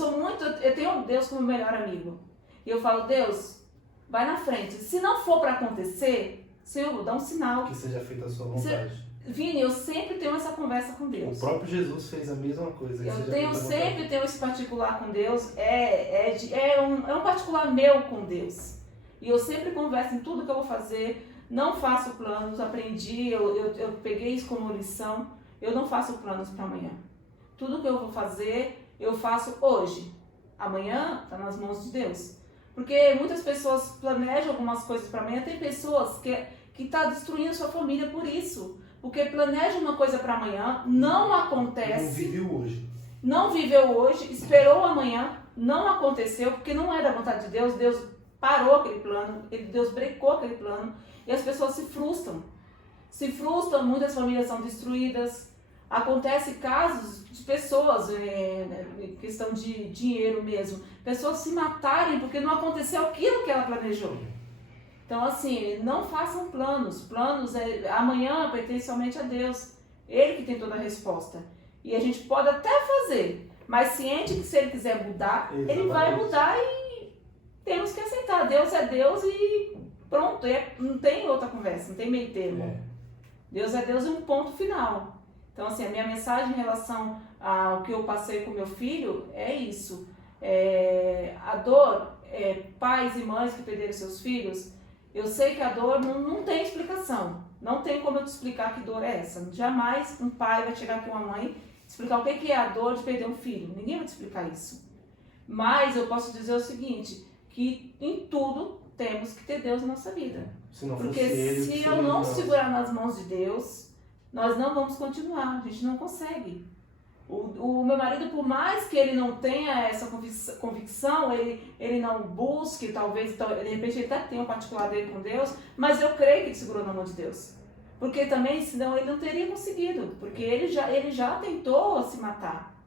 tenho Deus como melhor amigo. E eu falo, Deus, vai na frente. Se não for para acontecer, Senhor, dá um sinal. Que seja feita a sua vontade. Vini, eu sempre tenho essa conversa com Deus. O próprio Jesus fez a mesma coisa. Eu sempre tenho esse particular com Deus. É um particular meu com Deus. E eu sempre converso em tudo que eu vou fazer. Não faço planos, aprendi, eu peguei isso como lição. Eu não faço planos para amanhã. Tudo que eu vou fazer, eu faço hoje. Amanhã está nas mãos de Deus. Porque muitas pessoas planejam algumas coisas para amanhã. Tem pessoas que estão destruindo sua família por isso. Porque planeja uma coisa para amanhã, não acontece. Não viveu hoje. Não viveu hoje, esperou amanhã, não aconteceu, porque não era da vontade de Deus. Deus parou aquele plano, Deus brecou aquele plano. E as pessoas se frustram. Se frustram, muitas famílias são destruídas. Acontece casos de pessoas, questão de dinheiro mesmo, pessoas se matarem porque não aconteceu aquilo que ela planejou. Então, assim, não façam planos. Planos, amanhã pertence somente a Deus. Ele que tem toda a resposta. E a gente pode até fazer, mas ciente que se ele quiser mudar, Ele vai mudar e temos que aceitar. Deus é Deus e pronto, não tem outra conversa, não tem meio termo. Deus é Deus e um ponto final. Então, assim, a minha mensagem em relação ao que eu passei com meu filho é isso. A dor, pais e mães que perderam seus filhos, eu sei que a dor não tem explicação. Não tem como eu te explicar que dor é essa. Jamais um pai vai chegar aqui, uma mãe, explicar o que é a dor de perder um filho. Ninguém vai te explicar isso. Mas eu posso dizer o seguinte, que em tudo temos que ter Deus na nossa vida. Porque se eu não segurar nas mãos de Deus, nós não vamos continuar, a gente não consegue. O meu marido, por mais que ele não tenha essa convicção, ele não busque, talvez, de repente ele até tenha um particular dele com Deus, mas eu creio que ele segurou na mão de Deus. Porque também, senão ele não teria conseguido, porque ele já tentou se matar.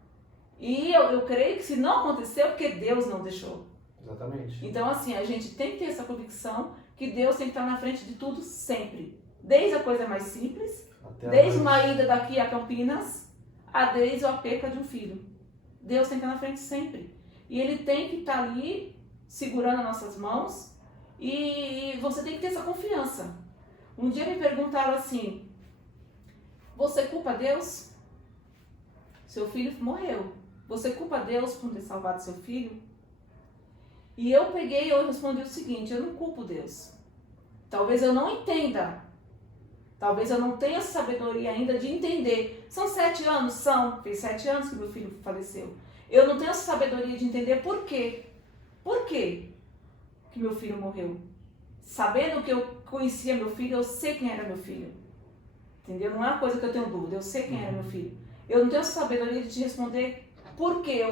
E eu creio que se não aconteceu, porque Deus não deixou. Exatamente. Então, assim, a gente tem que ter essa convicção que Deus tem que estar na frente de tudo sempre. Desde a coisa mais simples, desde uma ida daqui a Campinas, desde a perca de um filho. Deus tem que estar na frente sempre. E Ele tem que estar ali, segurando as nossas mãos, e você tem que ter essa confiança. Um dia me perguntaram assim, você culpa Deus? Seu filho morreu. Você culpa Deus por ter salvado seu filho? E eu respondi o seguinte, eu não culpo Deus. Talvez eu não entenda. Talvez eu não tenha sabedoria ainda de entender. São 7 anos? Fez 7 anos que meu filho faleceu. Eu não tenho sabedoria de entender por quê. Por quê que meu filho morreu? Sabendo que eu conhecia meu filho, eu sei quem era meu filho. Entendeu? Não é uma coisa que eu tenho dúvida, eu sei quem era meu filho. Eu não tenho sabedoria de te responder por quê.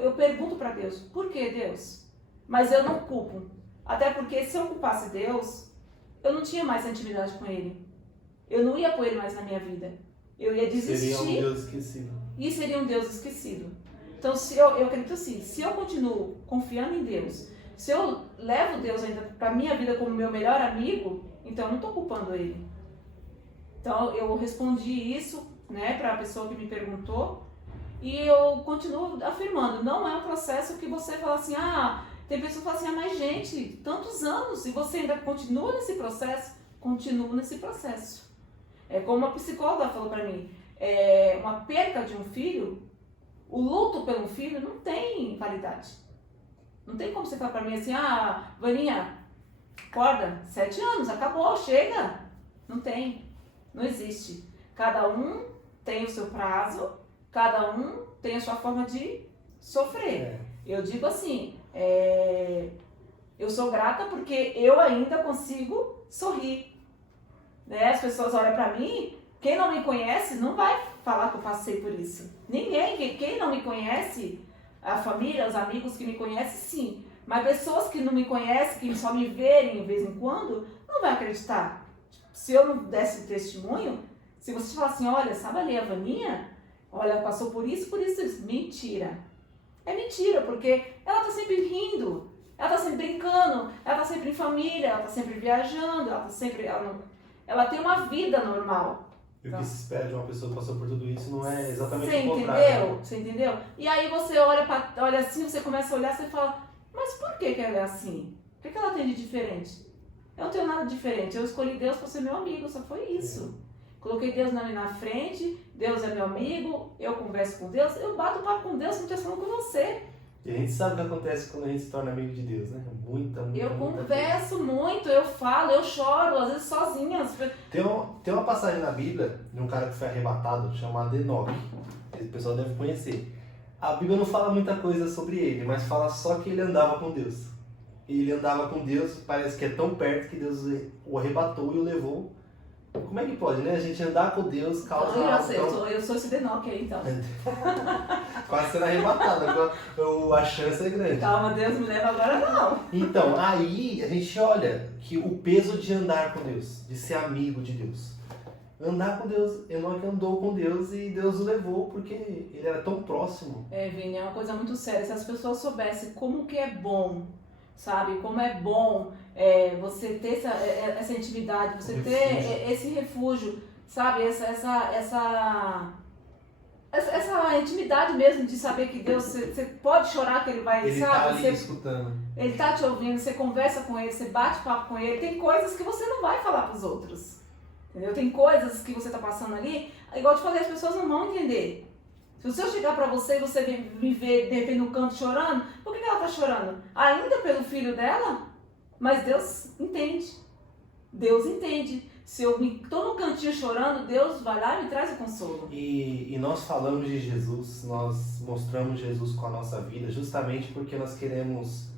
Eu pergunto para Deus, por que Deus? Mas eu não culpo. Até porque se eu culpasse Deus, eu não tinha mais intimidade com Ele. Eu não ia pôr Ele mais na minha vida. Eu ia desistir. Seria um Deus esquecido. E seria um Deus esquecido. Então, eu acredito assim, se eu continuo confiando em Deus, se eu levo Deus ainda para minha vida como meu melhor amigo, então eu não estou culpando Ele. Então, eu respondi isso, né, para a pessoa que me perguntou, e eu continuo afirmando, não é um processo que você fala assim, tem pessoas que falam assim, mas gente, tantos anos, e você ainda continua nesse processo? Continuo nesse processo. É como a psicóloga falou para mim, uma perca de um filho, o luto pelo filho não tem validade. Não tem como você falar para mim assim, Vaninha, acorda, 7 anos, acabou, chega. Não tem, não existe. Cada um tem o seu prazo, cada um tem a sua forma de sofrer. Eu digo assim, Eu sou grata porque eu ainda consigo sorrir. Né? As pessoas olham para mim, quem não me conhece não vai falar que eu passei por isso. Ninguém, quem não me conhece, a família, os amigos que me conhecem, sim. Mas pessoas que não me conhecem, que só me verem de vez em quando, não vai acreditar. Se eu não desse testemunho, se você falar assim, olha, sabe ali a Vaninha? Olha, passou por isso, isso. Mentira. É mentira, porque ela tá sempre rindo, ela tá sempre brincando, ela tá sempre em família, ela tá sempre viajando, ela tem uma vida normal. E o que se espera de uma pessoa que passou por tudo isso não é exatamente Você o contrário. entendeu? Você entendeu? E aí você olha assim, você começa a olhar, você fala, mas por que ela é assim? O que ela tem de diferente? Eu não tenho nada de diferente, eu escolhi Deus para ser meu amigo, só foi isso. Coloquei Deus na frente, Deus é meu amigo, eu converso com Deus, eu bato papo com Deus, não estou falando com você. E a gente sabe o que acontece quando a gente se torna amigo de Deus, né? Muita Converso muito, eu falo, eu choro, às vezes sozinha. Tem uma passagem na Bíblia de um cara que foi arrebatado, chamado Enoque. O pessoal deve conhecer. A Bíblia não fala muita coisa sobre ele, mas fala só que ele andava com Deus. E ele andava com Deus, parece que é tão perto que Deus o arrebatou e o levou. Como é que pode, né? A gente andar com Deus causa eu sou esse Enoque aí, então. Quase sendo arrebatado, a chance é grande. Calma, Deus me leva agora não. Então, aí a gente olha que o peso de andar com Deus, de ser amigo de Deus. Andar com Deus, Enoque andou com Deus e Deus o levou porque ele era tão próximo. Vini, é uma coisa muito séria. Se as pessoas soubessem como que é bom, sabe? Como é bom você ter essa intimidade, você ter esse refúgio, sabe? Essa intimidade mesmo de saber que Deus, você pode chorar que Ele vai, Ele sabe? Tá ali escutando. Ele tá te ouvindo, você conversa com Ele, você bate papo com Ele. Tem coisas que você não vai falar pros outros, entendeu? Tem coisas que você tá passando ali, igual eu te falei, as pessoas não vão entender. Se eu chegar pra você e você me ver de repente no canto chorando, por que ela tá chorando? Ainda pelo filho dela? Mas Deus entende. Deus entende. Se eu tô no cantinho chorando, Deus vai lá e me traz o consolo. E nós falamos de Jesus, nós mostramos Jesus com a nossa vida, justamente porque nós queremos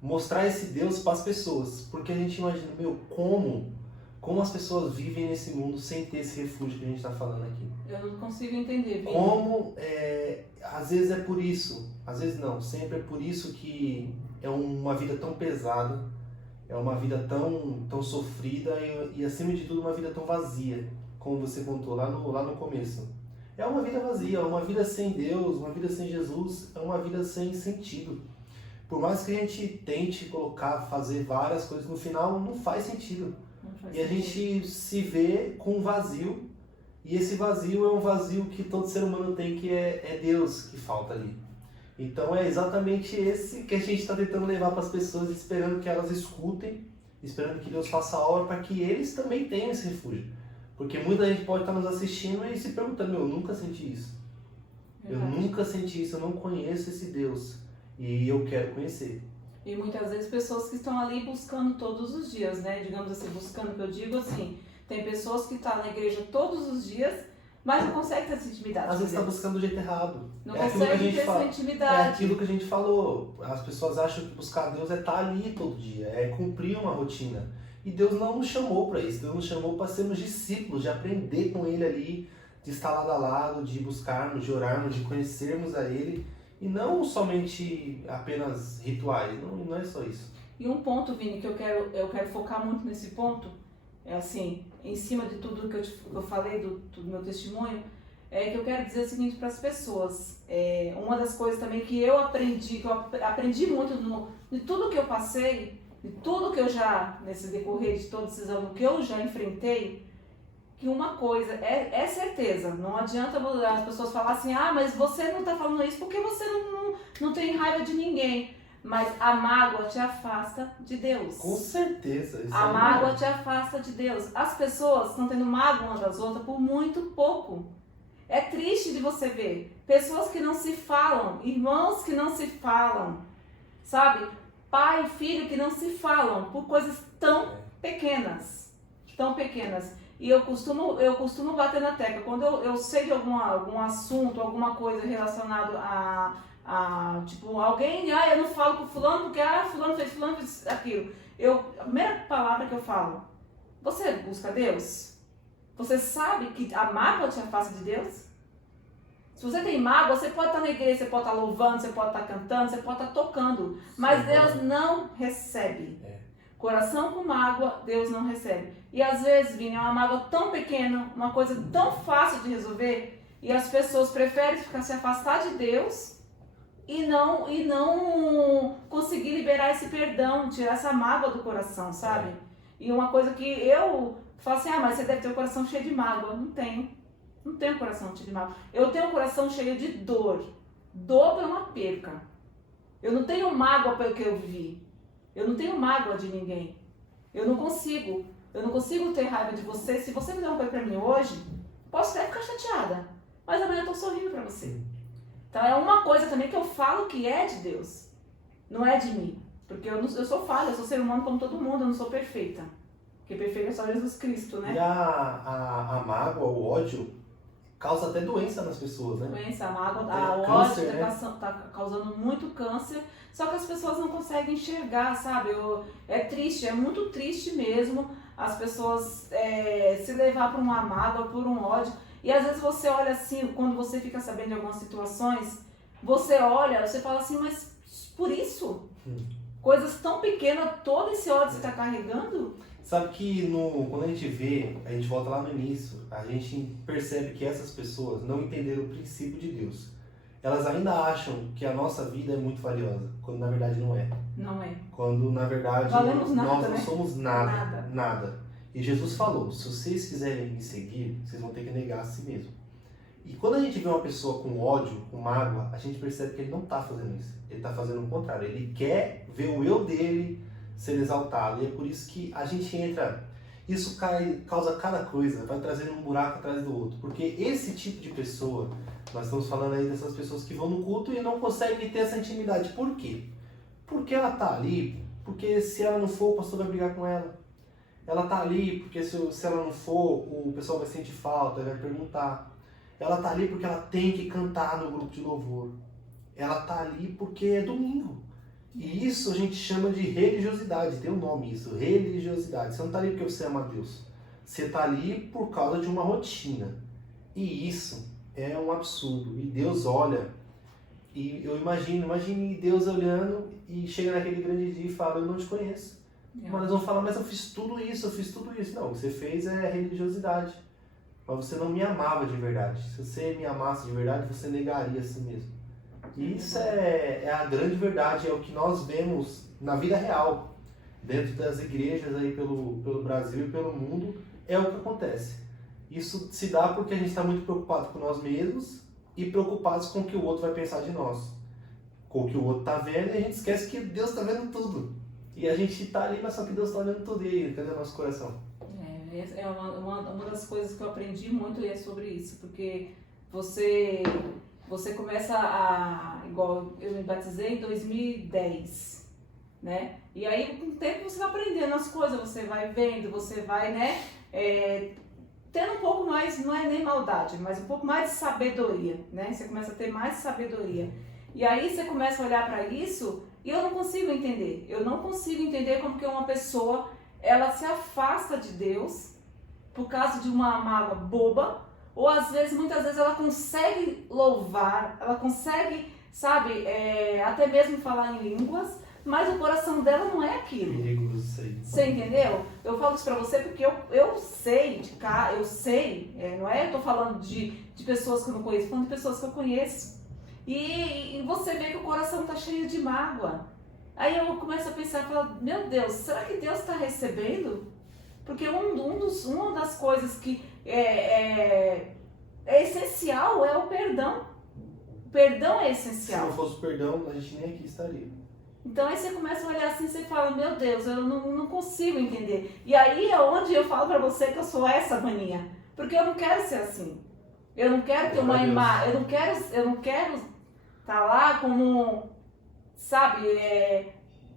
mostrar esse Deus para as pessoas. Porque a gente imagina, como as pessoas vivem nesse mundo sem ter esse refúgio que a gente está falando aqui. Eu não consigo entender, Vini. Como, às vezes é por isso, às vezes não, sempre é por isso que é uma vida tão pesada, é uma vida tão sofrida e acima de tudo uma vida tão vazia, como você contou lá no começo. É uma vida vazia, é uma vida sem Deus, uma vida sem Jesus, é uma vida sem sentido. Por mais que a gente tente fazer várias coisas, no final não faz sentido. E a gente se vê com um vazio, e esse vazio é um vazio que todo ser humano tem, que é Deus que falta ali. Então é exatamente esse que a gente está tentando levar para as pessoas, esperando que elas escutem, esperando que Deus faça a obra para que eles também tenham esse refúgio. Porque muita gente pode estar nos assistindo e se perguntando, eu nunca senti isso. Verdade. Eu nunca senti isso, eu não conheço esse Deus. E eu quero conhecer. E muitas vezes pessoas que estão ali buscando todos os dias, né? Digamos assim, buscando, que eu digo assim, tem pessoas que estão na igreja todos os dias, mas não conseguem ter essa intimidade. Às vezes está buscando do jeito errado. Não consegue ter essa intimidade. É aquilo que a gente falou. As pessoas acham que buscar Deus é estar ali todo dia, é cumprir uma rotina. E Deus não nos chamou para isso. Deus nos chamou para sermos discípulos, de aprender com Ele ali, de estar lado a lado, de buscarmos, de orarmos, de conhecermos a Ele. E não somente apenas rituais, não é só isso. E um ponto, Vini, que eu quero focar muito nesse ponto, é assim, em cima de tudo que eu falei do meu testemunho, é que eu quero dizer o seguinte para as pessoas. Uma das coisas também que eu aprendi muito de tudo que eu passei, de tudo que eu já, nesse decorrer de todos esses anos, que eu já enfrentei, que uma coisa é certeza, não adianta as pessoas falarem assim, mas você não está falando isso porque você não tem raiva de ninguém. Mas a mágoa te afasta de Deus. Com certeza. Isso a mágoa te afasta de Deus. As pessoas estão tendo mágoa umas das outras por muito pouco. É triste de você ver pessoas que não se falam, irmãos que não se falam, sabe? Pai e filho que não se falam por coisas tão pequenas. Tão pequenas. E eu costumo bater na tecla. Quando eu sei de algum assunto, alguma coisa relacionada tipo, alguém, eu não falo com fulano porque fulano fez aquilo. A primeira palavra que eu falo, você busca Deus? Você sabe que a mágoa te afasta de Deus? Se você tem mágoa, você pode estar na igreja, você pode estar louvando, você pode estar cantando, você pode estar tocando, mas Deus não recebe. Coração com mágoa, Deus não recebe. E às vezes, Vini, é uma mágoa tão pequena, uma coisa tão fácil de resolver, e as pessoas preferem se afastar de Deus e não conseguir liberar esse perdão, tirar essa mágoa do coração, sabe? E uma coisa que eu falo assim, mas você deve ter o coração cheio de mágoa. Não tenho um coração cheio de mágoa. Eu tenho um coração cheio de dor. Dor por uma perca. Eu não tenho mágoa pelo que eu vivi. Eu não tenho mágoa de ninguém. Eu não consigo ter raiva de você. Se você me der uma coisa pra mim hoje, posso até ficar chateada, mas amanhã eu tô sorrindo pra você. Então é uma coisa também que eu falo que é de Deus, não é de mim. Porque eu sou falha, eu sou ser humano como todo mundo, eu não sou perfeita. Porque perfeito é só Jesus Cristo, né? E a mágoa, o ódio, causa até doença nas pessoas, né? Doença, a mágoa, o ódio tá causando muito câncer, só que as pessoas não conseguem enxergar, sabe? É triste, é muito triste mesmo as pessoas se levar por uma mágoa, por um ódio. E às vezes você olha assim, quando você fica sabendo de algumas situações, você olha, você fala assim, mas por isso? Coisas tão pequenas, todo esse ódio você está carregando? Sabe que quando a gente volta lá no início, a gente percebe que essas pessoas não entenderam o princípio de Deus. Elas ainda acham que a nossa vida é muito valiosa, quando na verdade não é. Não é. Quando na verdade Valemos nada, nós não né? somos nada. E Jesus falou, se vocês quiserem me seguir, vocês vão ter que negar a si mesmo. E quando a gente vê uma pessoa com ódio, com mágoa, a gente percebe que ele não está fazendo isso. Ele está fazendo o contrário. Ele quer ver o eu dele ser exaltado. E é por isso que a gente entra... Isso causa cada coisa, vai trazendo um buraco atrás do outro. Porque esse tipo de pessoa, nós estamos falando aí dessas pessoas que vão no culto e não conseguem ter essa intimidade. Por quê? Porque ela está ali, porque se ela não for, o pastor vai brigar com ela. Ela está ali porque se ela não for, o pessoal vai sentir falta, vai perguntar. Ela está ali porque ela tem que cantar no grupo de louvor. Ela está ali porque é domingo. E isso a gente chama de religiosidade, tem um nome isso, religiosidade. Você não está ali porque você ama a Deus. Você está ali por causa de uma rotina. E isso é um absurdo. E Deus olha, e eu imagine Deus olhando e chega naquele grande dia e fala, eu não te conheço. Mas eles vão falar, mas eu fiz tudo isso. Não, o que você fez é religiosidade. Mas você não me amava de verdade. Se você me amasse de verdade, você negaria a si mesmo. E isso é a grande verdade, é o que nós vemos na vida real, dentro das igrejas aí pelo Brasil e pelo mundo, é o que acontece. Isso se dá porque a gente está muito preocupado com nós mesmos e preocupados com o que o outro vai pensar de nós. Com o que o outro está vendo, e a gente esquece que Deus está vendo tudo. E a gente está ali, mas só que Deus está vendo tudo. E aí, cadê o nosso coração? É uma das coisas que eu aprendi muito é sobre isso, porque você começa igual eu me batizei em 2010, né? E aí com o tempo você vai aprendendo as coisas, você vai vendo, você vai, né, tendo um pouco mais, não é nem maldade, mas um pouco mais de sabedoria, né? Você começa a ter mais sabedoria. E aí você começa a olhar para isso e eu não consigo entender. Eu não consigo entender como que uma pessoa, ela se afasta de Deus por causa de uma mágoa boba, ou às vezes, muitas vezes ela consegue louvar, ela consegue, sabe, até mesmo falar em línguas, mas o coração dela não é aquilo. Perigoso isso aí. Você entendeu? Eu falo isso pra você porque eu sei de cá, não é? Eu tô falando de pessoas que eu não conheço, tô falando de pessoas que eu conheço. E você vê que o coração tá cheio de mágoa. Aí eu começo a pensar, meu Deus, será que Deus está recebendo? Porque uma das coisas que é essencial é o perdão. O perdão é essencial. Se não fosse o perdão, a gente nem aqui estaria. Então aí você começa a olhar assim e você fala, meu Deus, eu não consigo entender. E aí é onde eu falo pra você que eu sou essa maninha. Porque eu não quero ser assim. Eu não quero ter uma imagem, eu não quero estar lá como, sabe,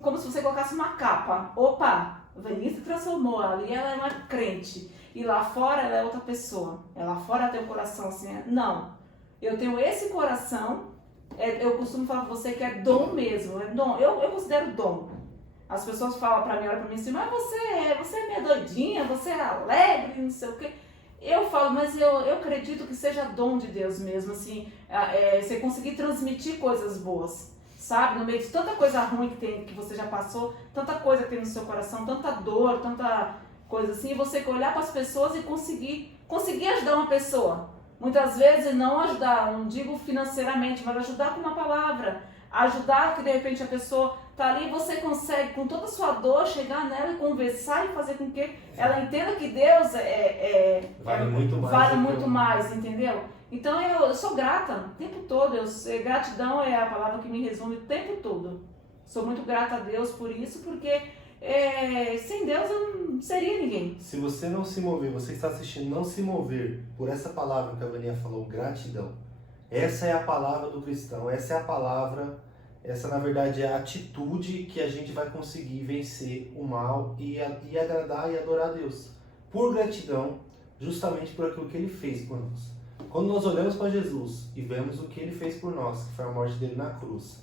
como se você colocasse uma capa. Opa, a Vanessa transformou, ali ela é uma crente. E lá fora ela é outra pessoa. Lá fora ela tem um coração assim. Não, eu tenho esse coração Eu costumo falar pra você que é dom mesmo, é dom. Eu considero dom. As pessoas falam pra mim, olham pra mim assim, mas você é meio doidinha, você é alegre, não sei o quê. Eu falo, mas eu acredito que seja dom de Deus mesmo, assim, você conseguir transmitir coisas boas, sabe? No meio de tanta coisa ruim que você já passou, tanta coisa que tem no seu coração, tanta dor, tanta coisa assim, e você olhar para as pessoas e conseguir ajudar uma pessoa. Muitas vezes não ajudar, não digo financeiramente, mas ajudar com uma palavra, ajudar que de repente a pessoa tá ali e você consegue, com toda a sua dor, chegar nela e conversar e fazer com que ela entenda que Deus vale muito mais, entendeu? Então eu sou grata o tempo todo, gratidão é a palavra que me resume o tempo todo. Sou muito grata a Deus por isso, porque sem Deus eu não seria ninguém. Se você não se mover, você está assistindo, não se mover por essa palavra que a Vaninha falou, gratidão. Essa é a palavra do cristão, essa é a palavra, essa na verdade é a atitude que a gente vai conseguir vencer o mal e agradar e adorar a Deus. Por gratidão, justamente por aquilo que Ele fez por nós. Quando nós olhamos para Jesus e vemos o que Ele fez por nós, que foi a morte dele na cruz,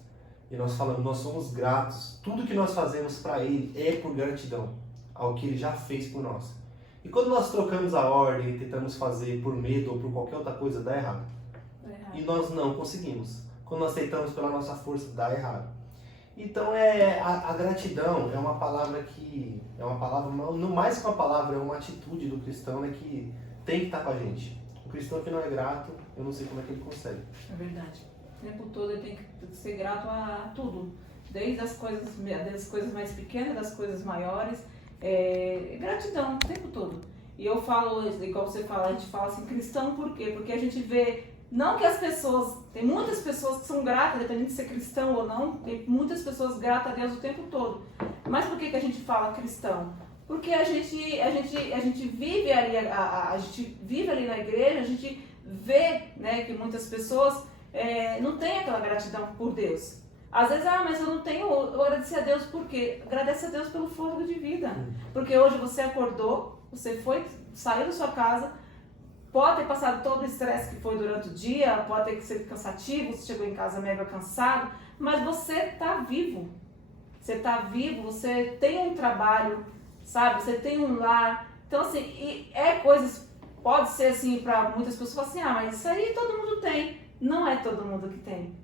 e nós falamos, nós somos gratos, tudo que nós fazemos para Ele é por gratidão ao que Ele já fez por nós. E quando nós trocamos a ordem e tentamos fazer por medo ou por qualquer outra coisa, dá errado. E nós não conseguimos. Quando nós tentamos pela nossa força, dá errado. Então a gratidão é uma palavra que, não mais que uma palavra, é uma atitude do cristão, né, que tem que estar com a gente. O cristão que não é grato, eu não sei como é que ele consegue. É verdade. O tempo todo ele tem que ser grato a tudo. Desde as coisas mais pequenas, das coisas maiores. Gratidão o tempo todo. E eu falo, igual você fala, a gente fala assim, cristão por quê? Porque a gente vê, não que as pessoas, tem muitas pessoas que são gratas, dependendo de ser cristão ou não, tem muitas pessoas gratas a Deus o tempo todo. Mas por que a gente fala cristão? Porque a gente vive ali, a gente vive ali na igreja, a gente vê, né, que muitas pessoas não têm aquela gratidão por Deus. Às vezes, mas eu não tenho, eu agradeci a Deus por quê? Agradece a Deus pelo fôlego de vida. Porque hoje você acordou, você saiu da sua casa, pode ter passado todo o estresse que foi durante o dia, pode ter sido cansativo, você chegou em casa mega cansado, mas você está vivo. Você está vivo, você tem um trabalho, sabe? Você tem um lar. Então, assim, coisas, pode ser assim, para muitas pessoas, assim, mas isso aí todo mundo tem. Não é todo mundo que tem.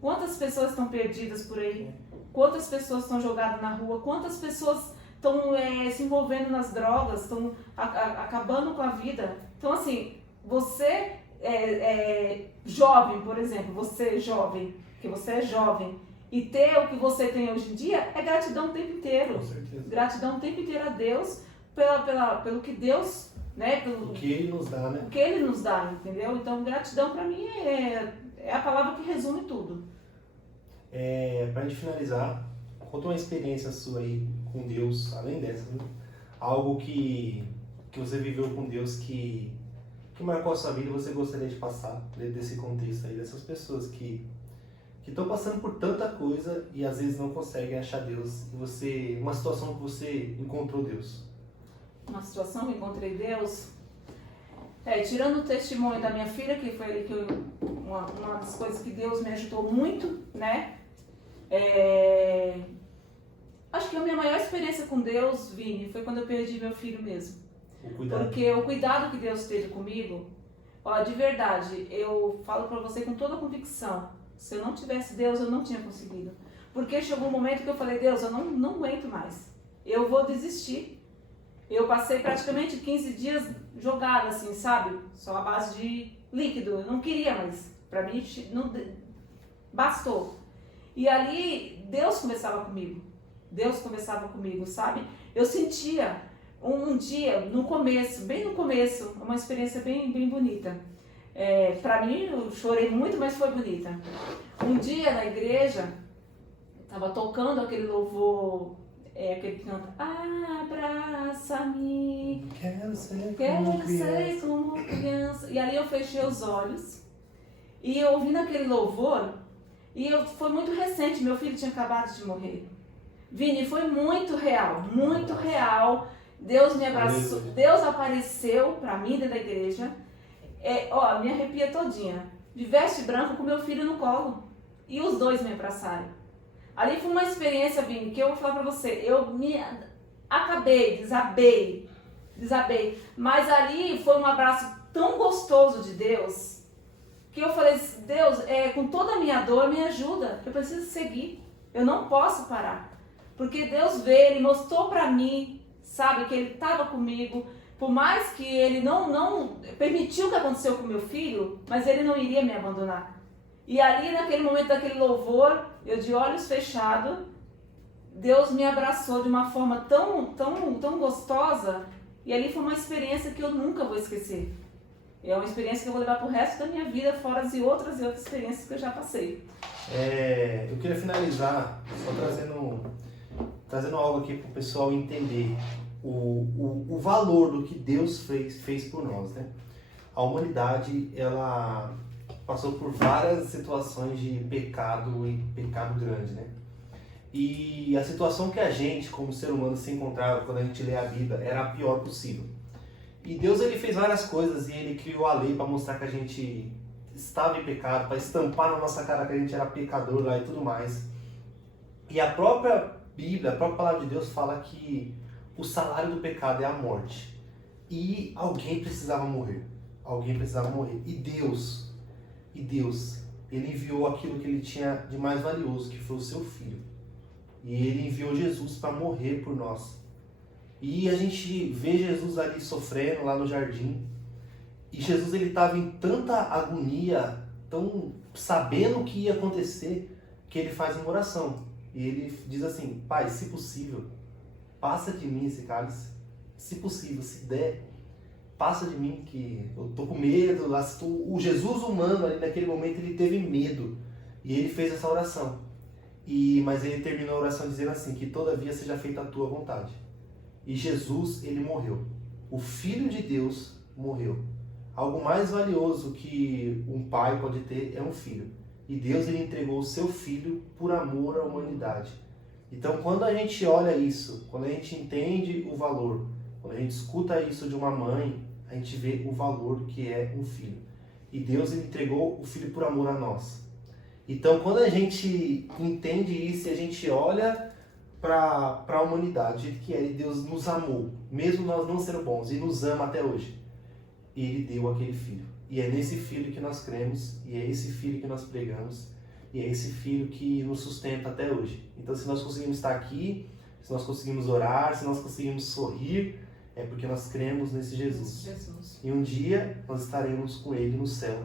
Quantas pessoas estão perdidas por aí? Quantas pessoas estão jogadas na rua? Quantas pessoas estão se envolvendo nas drogas, estão acabando com a vida? Então, assim, você jovem, por exemplo, você jovem, que você é jovem, e ter o que você tem hoje em dia é gratidão o tempo inteiro. Com certeza. Gratidão o tempo inteiro a Deus pelo que Deus, né? O que Ele nos dá, né? O que Ele nos dá, entendeu? Então, gratidão para mim é a palavra que resume tudo. Pra gente finalizar, conta uma experiência sua aí com Deus, além dessa, né? Algo que você viveu com Deus que marcou a sua vida e você gostaria de passar dentro desse contexto aí, dessas pessoas que estão passando por tanta coisa e às vezes não conseguem achar Deus, e uma situação que você encontrou Deus. Uma situação que encontrei Deus, tirando o testemunho da minha filha, que foi ali uma das coisas que Deus me ajudou muito, né? Acho que a minha maior experiência com Deus, Vini, foi quando eu perdi meu filho mesmo. O cuidado. Porque o cuidado que Deus teve comigo, de verdade, eu falo pra você com toda a convicção, se eu não tivesse Deus, eu não tinha conseguido. Porque chegou um momento que eu falei, Deus, eu não aguento mais, eu vou desistir. Eu passei praticamente 15 dias jogada, assim, sabe? Só a base de líquido, eu não queria mais, pra mim não bastou. E ali, Deus conversava comigo, sabe? Eu sentia um dia, bem no começo, uma experiência bem, bem bonita. Pra mim, eu chorei muito, mas foi bonita. Um dia na igreja, estava tocando aquele louvor, aquele canto, abraça-me, quero ser como criança. E ali eu fechei os olhos, e eu ouvindo aquele louvor, foi muito recente, meu filho tinha acabado de morrer. Vini, foi muito real, muito real. Deus me abraçou, Deus apareceu pra mim dentro da igreja. Me arrepia todinha. De veste branca com meu filho no colo. e os dois me abraçaram. Ali foi uma experiência, Vini, que eu vou falar pra você, eu me acabei, desabei, mas ali foi um abraço tão gostoso de Deus, que eu falei, Deus, com toda a minha dor, me ajuda, eu preciso seguir, eu não posso parar, porque Deus veio, Ele mostrou pra mim, sabe, que Ele estava comigo, por mais que Ele não permitiu o que aconteceu com meu filho, mas Ele não iria me abandonar. E ali, naquele momento daquele louvor, eu de olhos fechados, Deus me abraçou de uma forma tão gostosa, e ali foi uma experiência que eu nunca vou esquecer. É uma experiência que eu vou levar pro resto da minha vida, fora de outras experiências que eu já passei. Eu queria finalizar só trazendo algo aqui para o pessoal entender o valor do que Deus fez por nós, né? A humanidade, ela passou por várias situações de pecado e pecado grande, né? E a situação que a gente, como ser humano, se encontrava quando a gente lê a Bíblia era a pior possível. E Deus, ele fez várias coisas e ele criou a lei para mostrar que a gente estava em pecado, para estampar na nossa cara que a gente era pecador lá e tudo mais. E a própria Bíblia, a própria palavra de Deus fala que o salário do pecado é a morte. E alguém precisava morrer. Alguém precisava morrer. E Deus, ele enviou aquilo que ele tinha de mais valioso, que foi o seu filho. E ele enviou Jesus para morrer por nós. E a gente vê Jesus ali sofrendo lá no jardim. E Jesus, ele estava em tanta agonia, tão sabendo o que ia acontecer, que ele faz uma oração. E ele diz assim: Pai, se possível, passa de mim esse cálice. Se possível, se der, passa de mim, que eu tô com medo. O Jesus humano ali naquele momento, ele teve medo. E ele fez essa oração. Mas ele terminou a oração dizendo assim: que todavia seja feita a tua vontade. E Jesus, ele morreu. O Filho de Deus morreu. Algo mais valioso que um pai pode ter é um filho. E Deus, ele entregou o seu filho por amor à humanidade. Então, quando a gente olha isso, quando a gente entende o valor, quando a gente escuta isso de uma mãe, a gente vê o valor que é um filho. E Deus, ele entregou o filho por amor a nós. Então, quando a gente entende isso e a gente olha para a humanidade, do jeito que é, e Deus nos amou, mesmo nós não sendo bons, e nos ama até hoje. E ele deu aquele filho. E é nesse filho que nós cremos, e é esse filho que nós pregamos, e é esse filho que nos sustenta até hoje. Então, se nós conseguimos estar aqui, se nós conseguimos orar, se nós conseguimos sorrir, é porque nós cremos nesse Jesus. E um dia nós estaremos com ele no céu.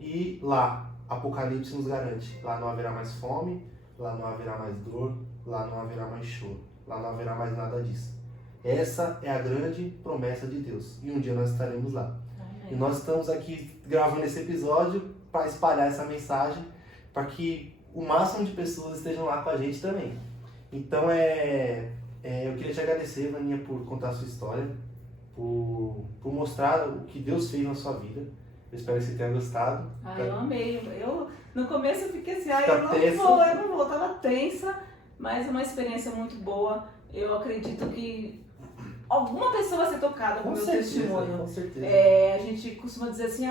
E lá, Apocalipse nos garante, lá não haverá mais fome, lá não haverá mais dor, lá não haverá mais choro, lá não haverá mais nada disso. Essa é a grande promessa de Deus. E um dia nós estaremos lá. Amém. E nós estamos aqui gravando esse episódio para espalhar essa mensagem, para que o máximo de pessoas estejam lá com a gente também. Então, eu queria te agradecer, Vaninha, por contar a sua história, por mostrar o que Deus fez na sua vida. Eu espero que você tenha gostado. Eu amei. No começo eu fiquei assim, eu não vou, tava tensa, mas uma experiência muito boa. Eu acredito que alguma pessoa vai ser tocada com o meu testemunho. Com certeza. A gente costuma dizer assim,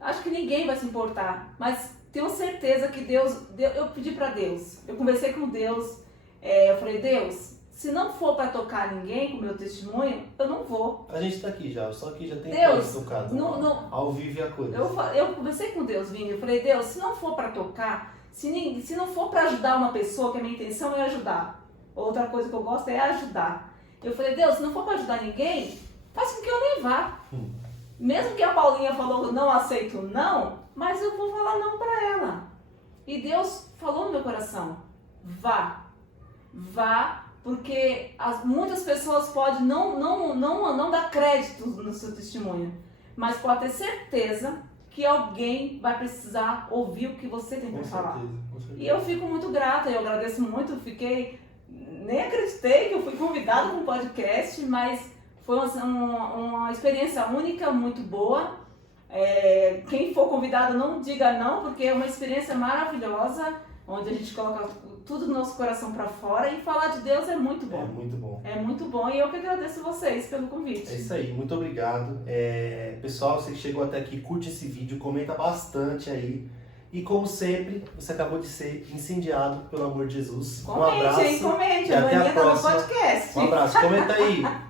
acho que ninguém vai se importar, mas tenho certeza que Deus, eu pedi para Deus, eu conversei com Deus, eu falei, Deus, se não for para tocar ninguém com o meu testemunho, eu não vou. A gente tá aqui já, só que já tem Deus tocado. Ao vivo e a coisa. Eu conversei com Deus, Vini, eu falei, Deus, se não for para tocar, se não for para ajudar uma pessoa, que a minha intenção é ajudar. Outra coisa que eu gosto é ajudar. Eu falei, Deus, se não for para ajudar ninguém, faz com que eu nem vá. Mesmo que a Paulinha falou, não aceito não, mas eu vou falar não para ela. E Deus falou no meu coração, vá, porque muitas pessoas podem não dar crédito no seu testemunho, mas pode ter certeza que alguém vai precisar ouvir o que você tem para falar. Com certeza. E eu fico muito grata, eu agradeço muito, nem acreditei que eu fui convidada para um podcast, mas foi uma experiência única, muito boa. Quem for convidado não diga não, porque é uma experiência maravilhosa, onde a gente coloca tudo do nosso coração para fora, e falar de Deus é muito bom. É muito bom. É muito bom, e eu que agradeço vocês pelo convite. É isso aí, muito obrigado. Pessoal, você que chegou até aqui, curte esse vídeo, comenta bastante aí. E como sempre, você acabou de ser incendiado pelo amor de Jesus. Comente, um abraço. hein? Comente. E A até a Vaninha tá no próxima. podcast. Um abraço. Comenta aí.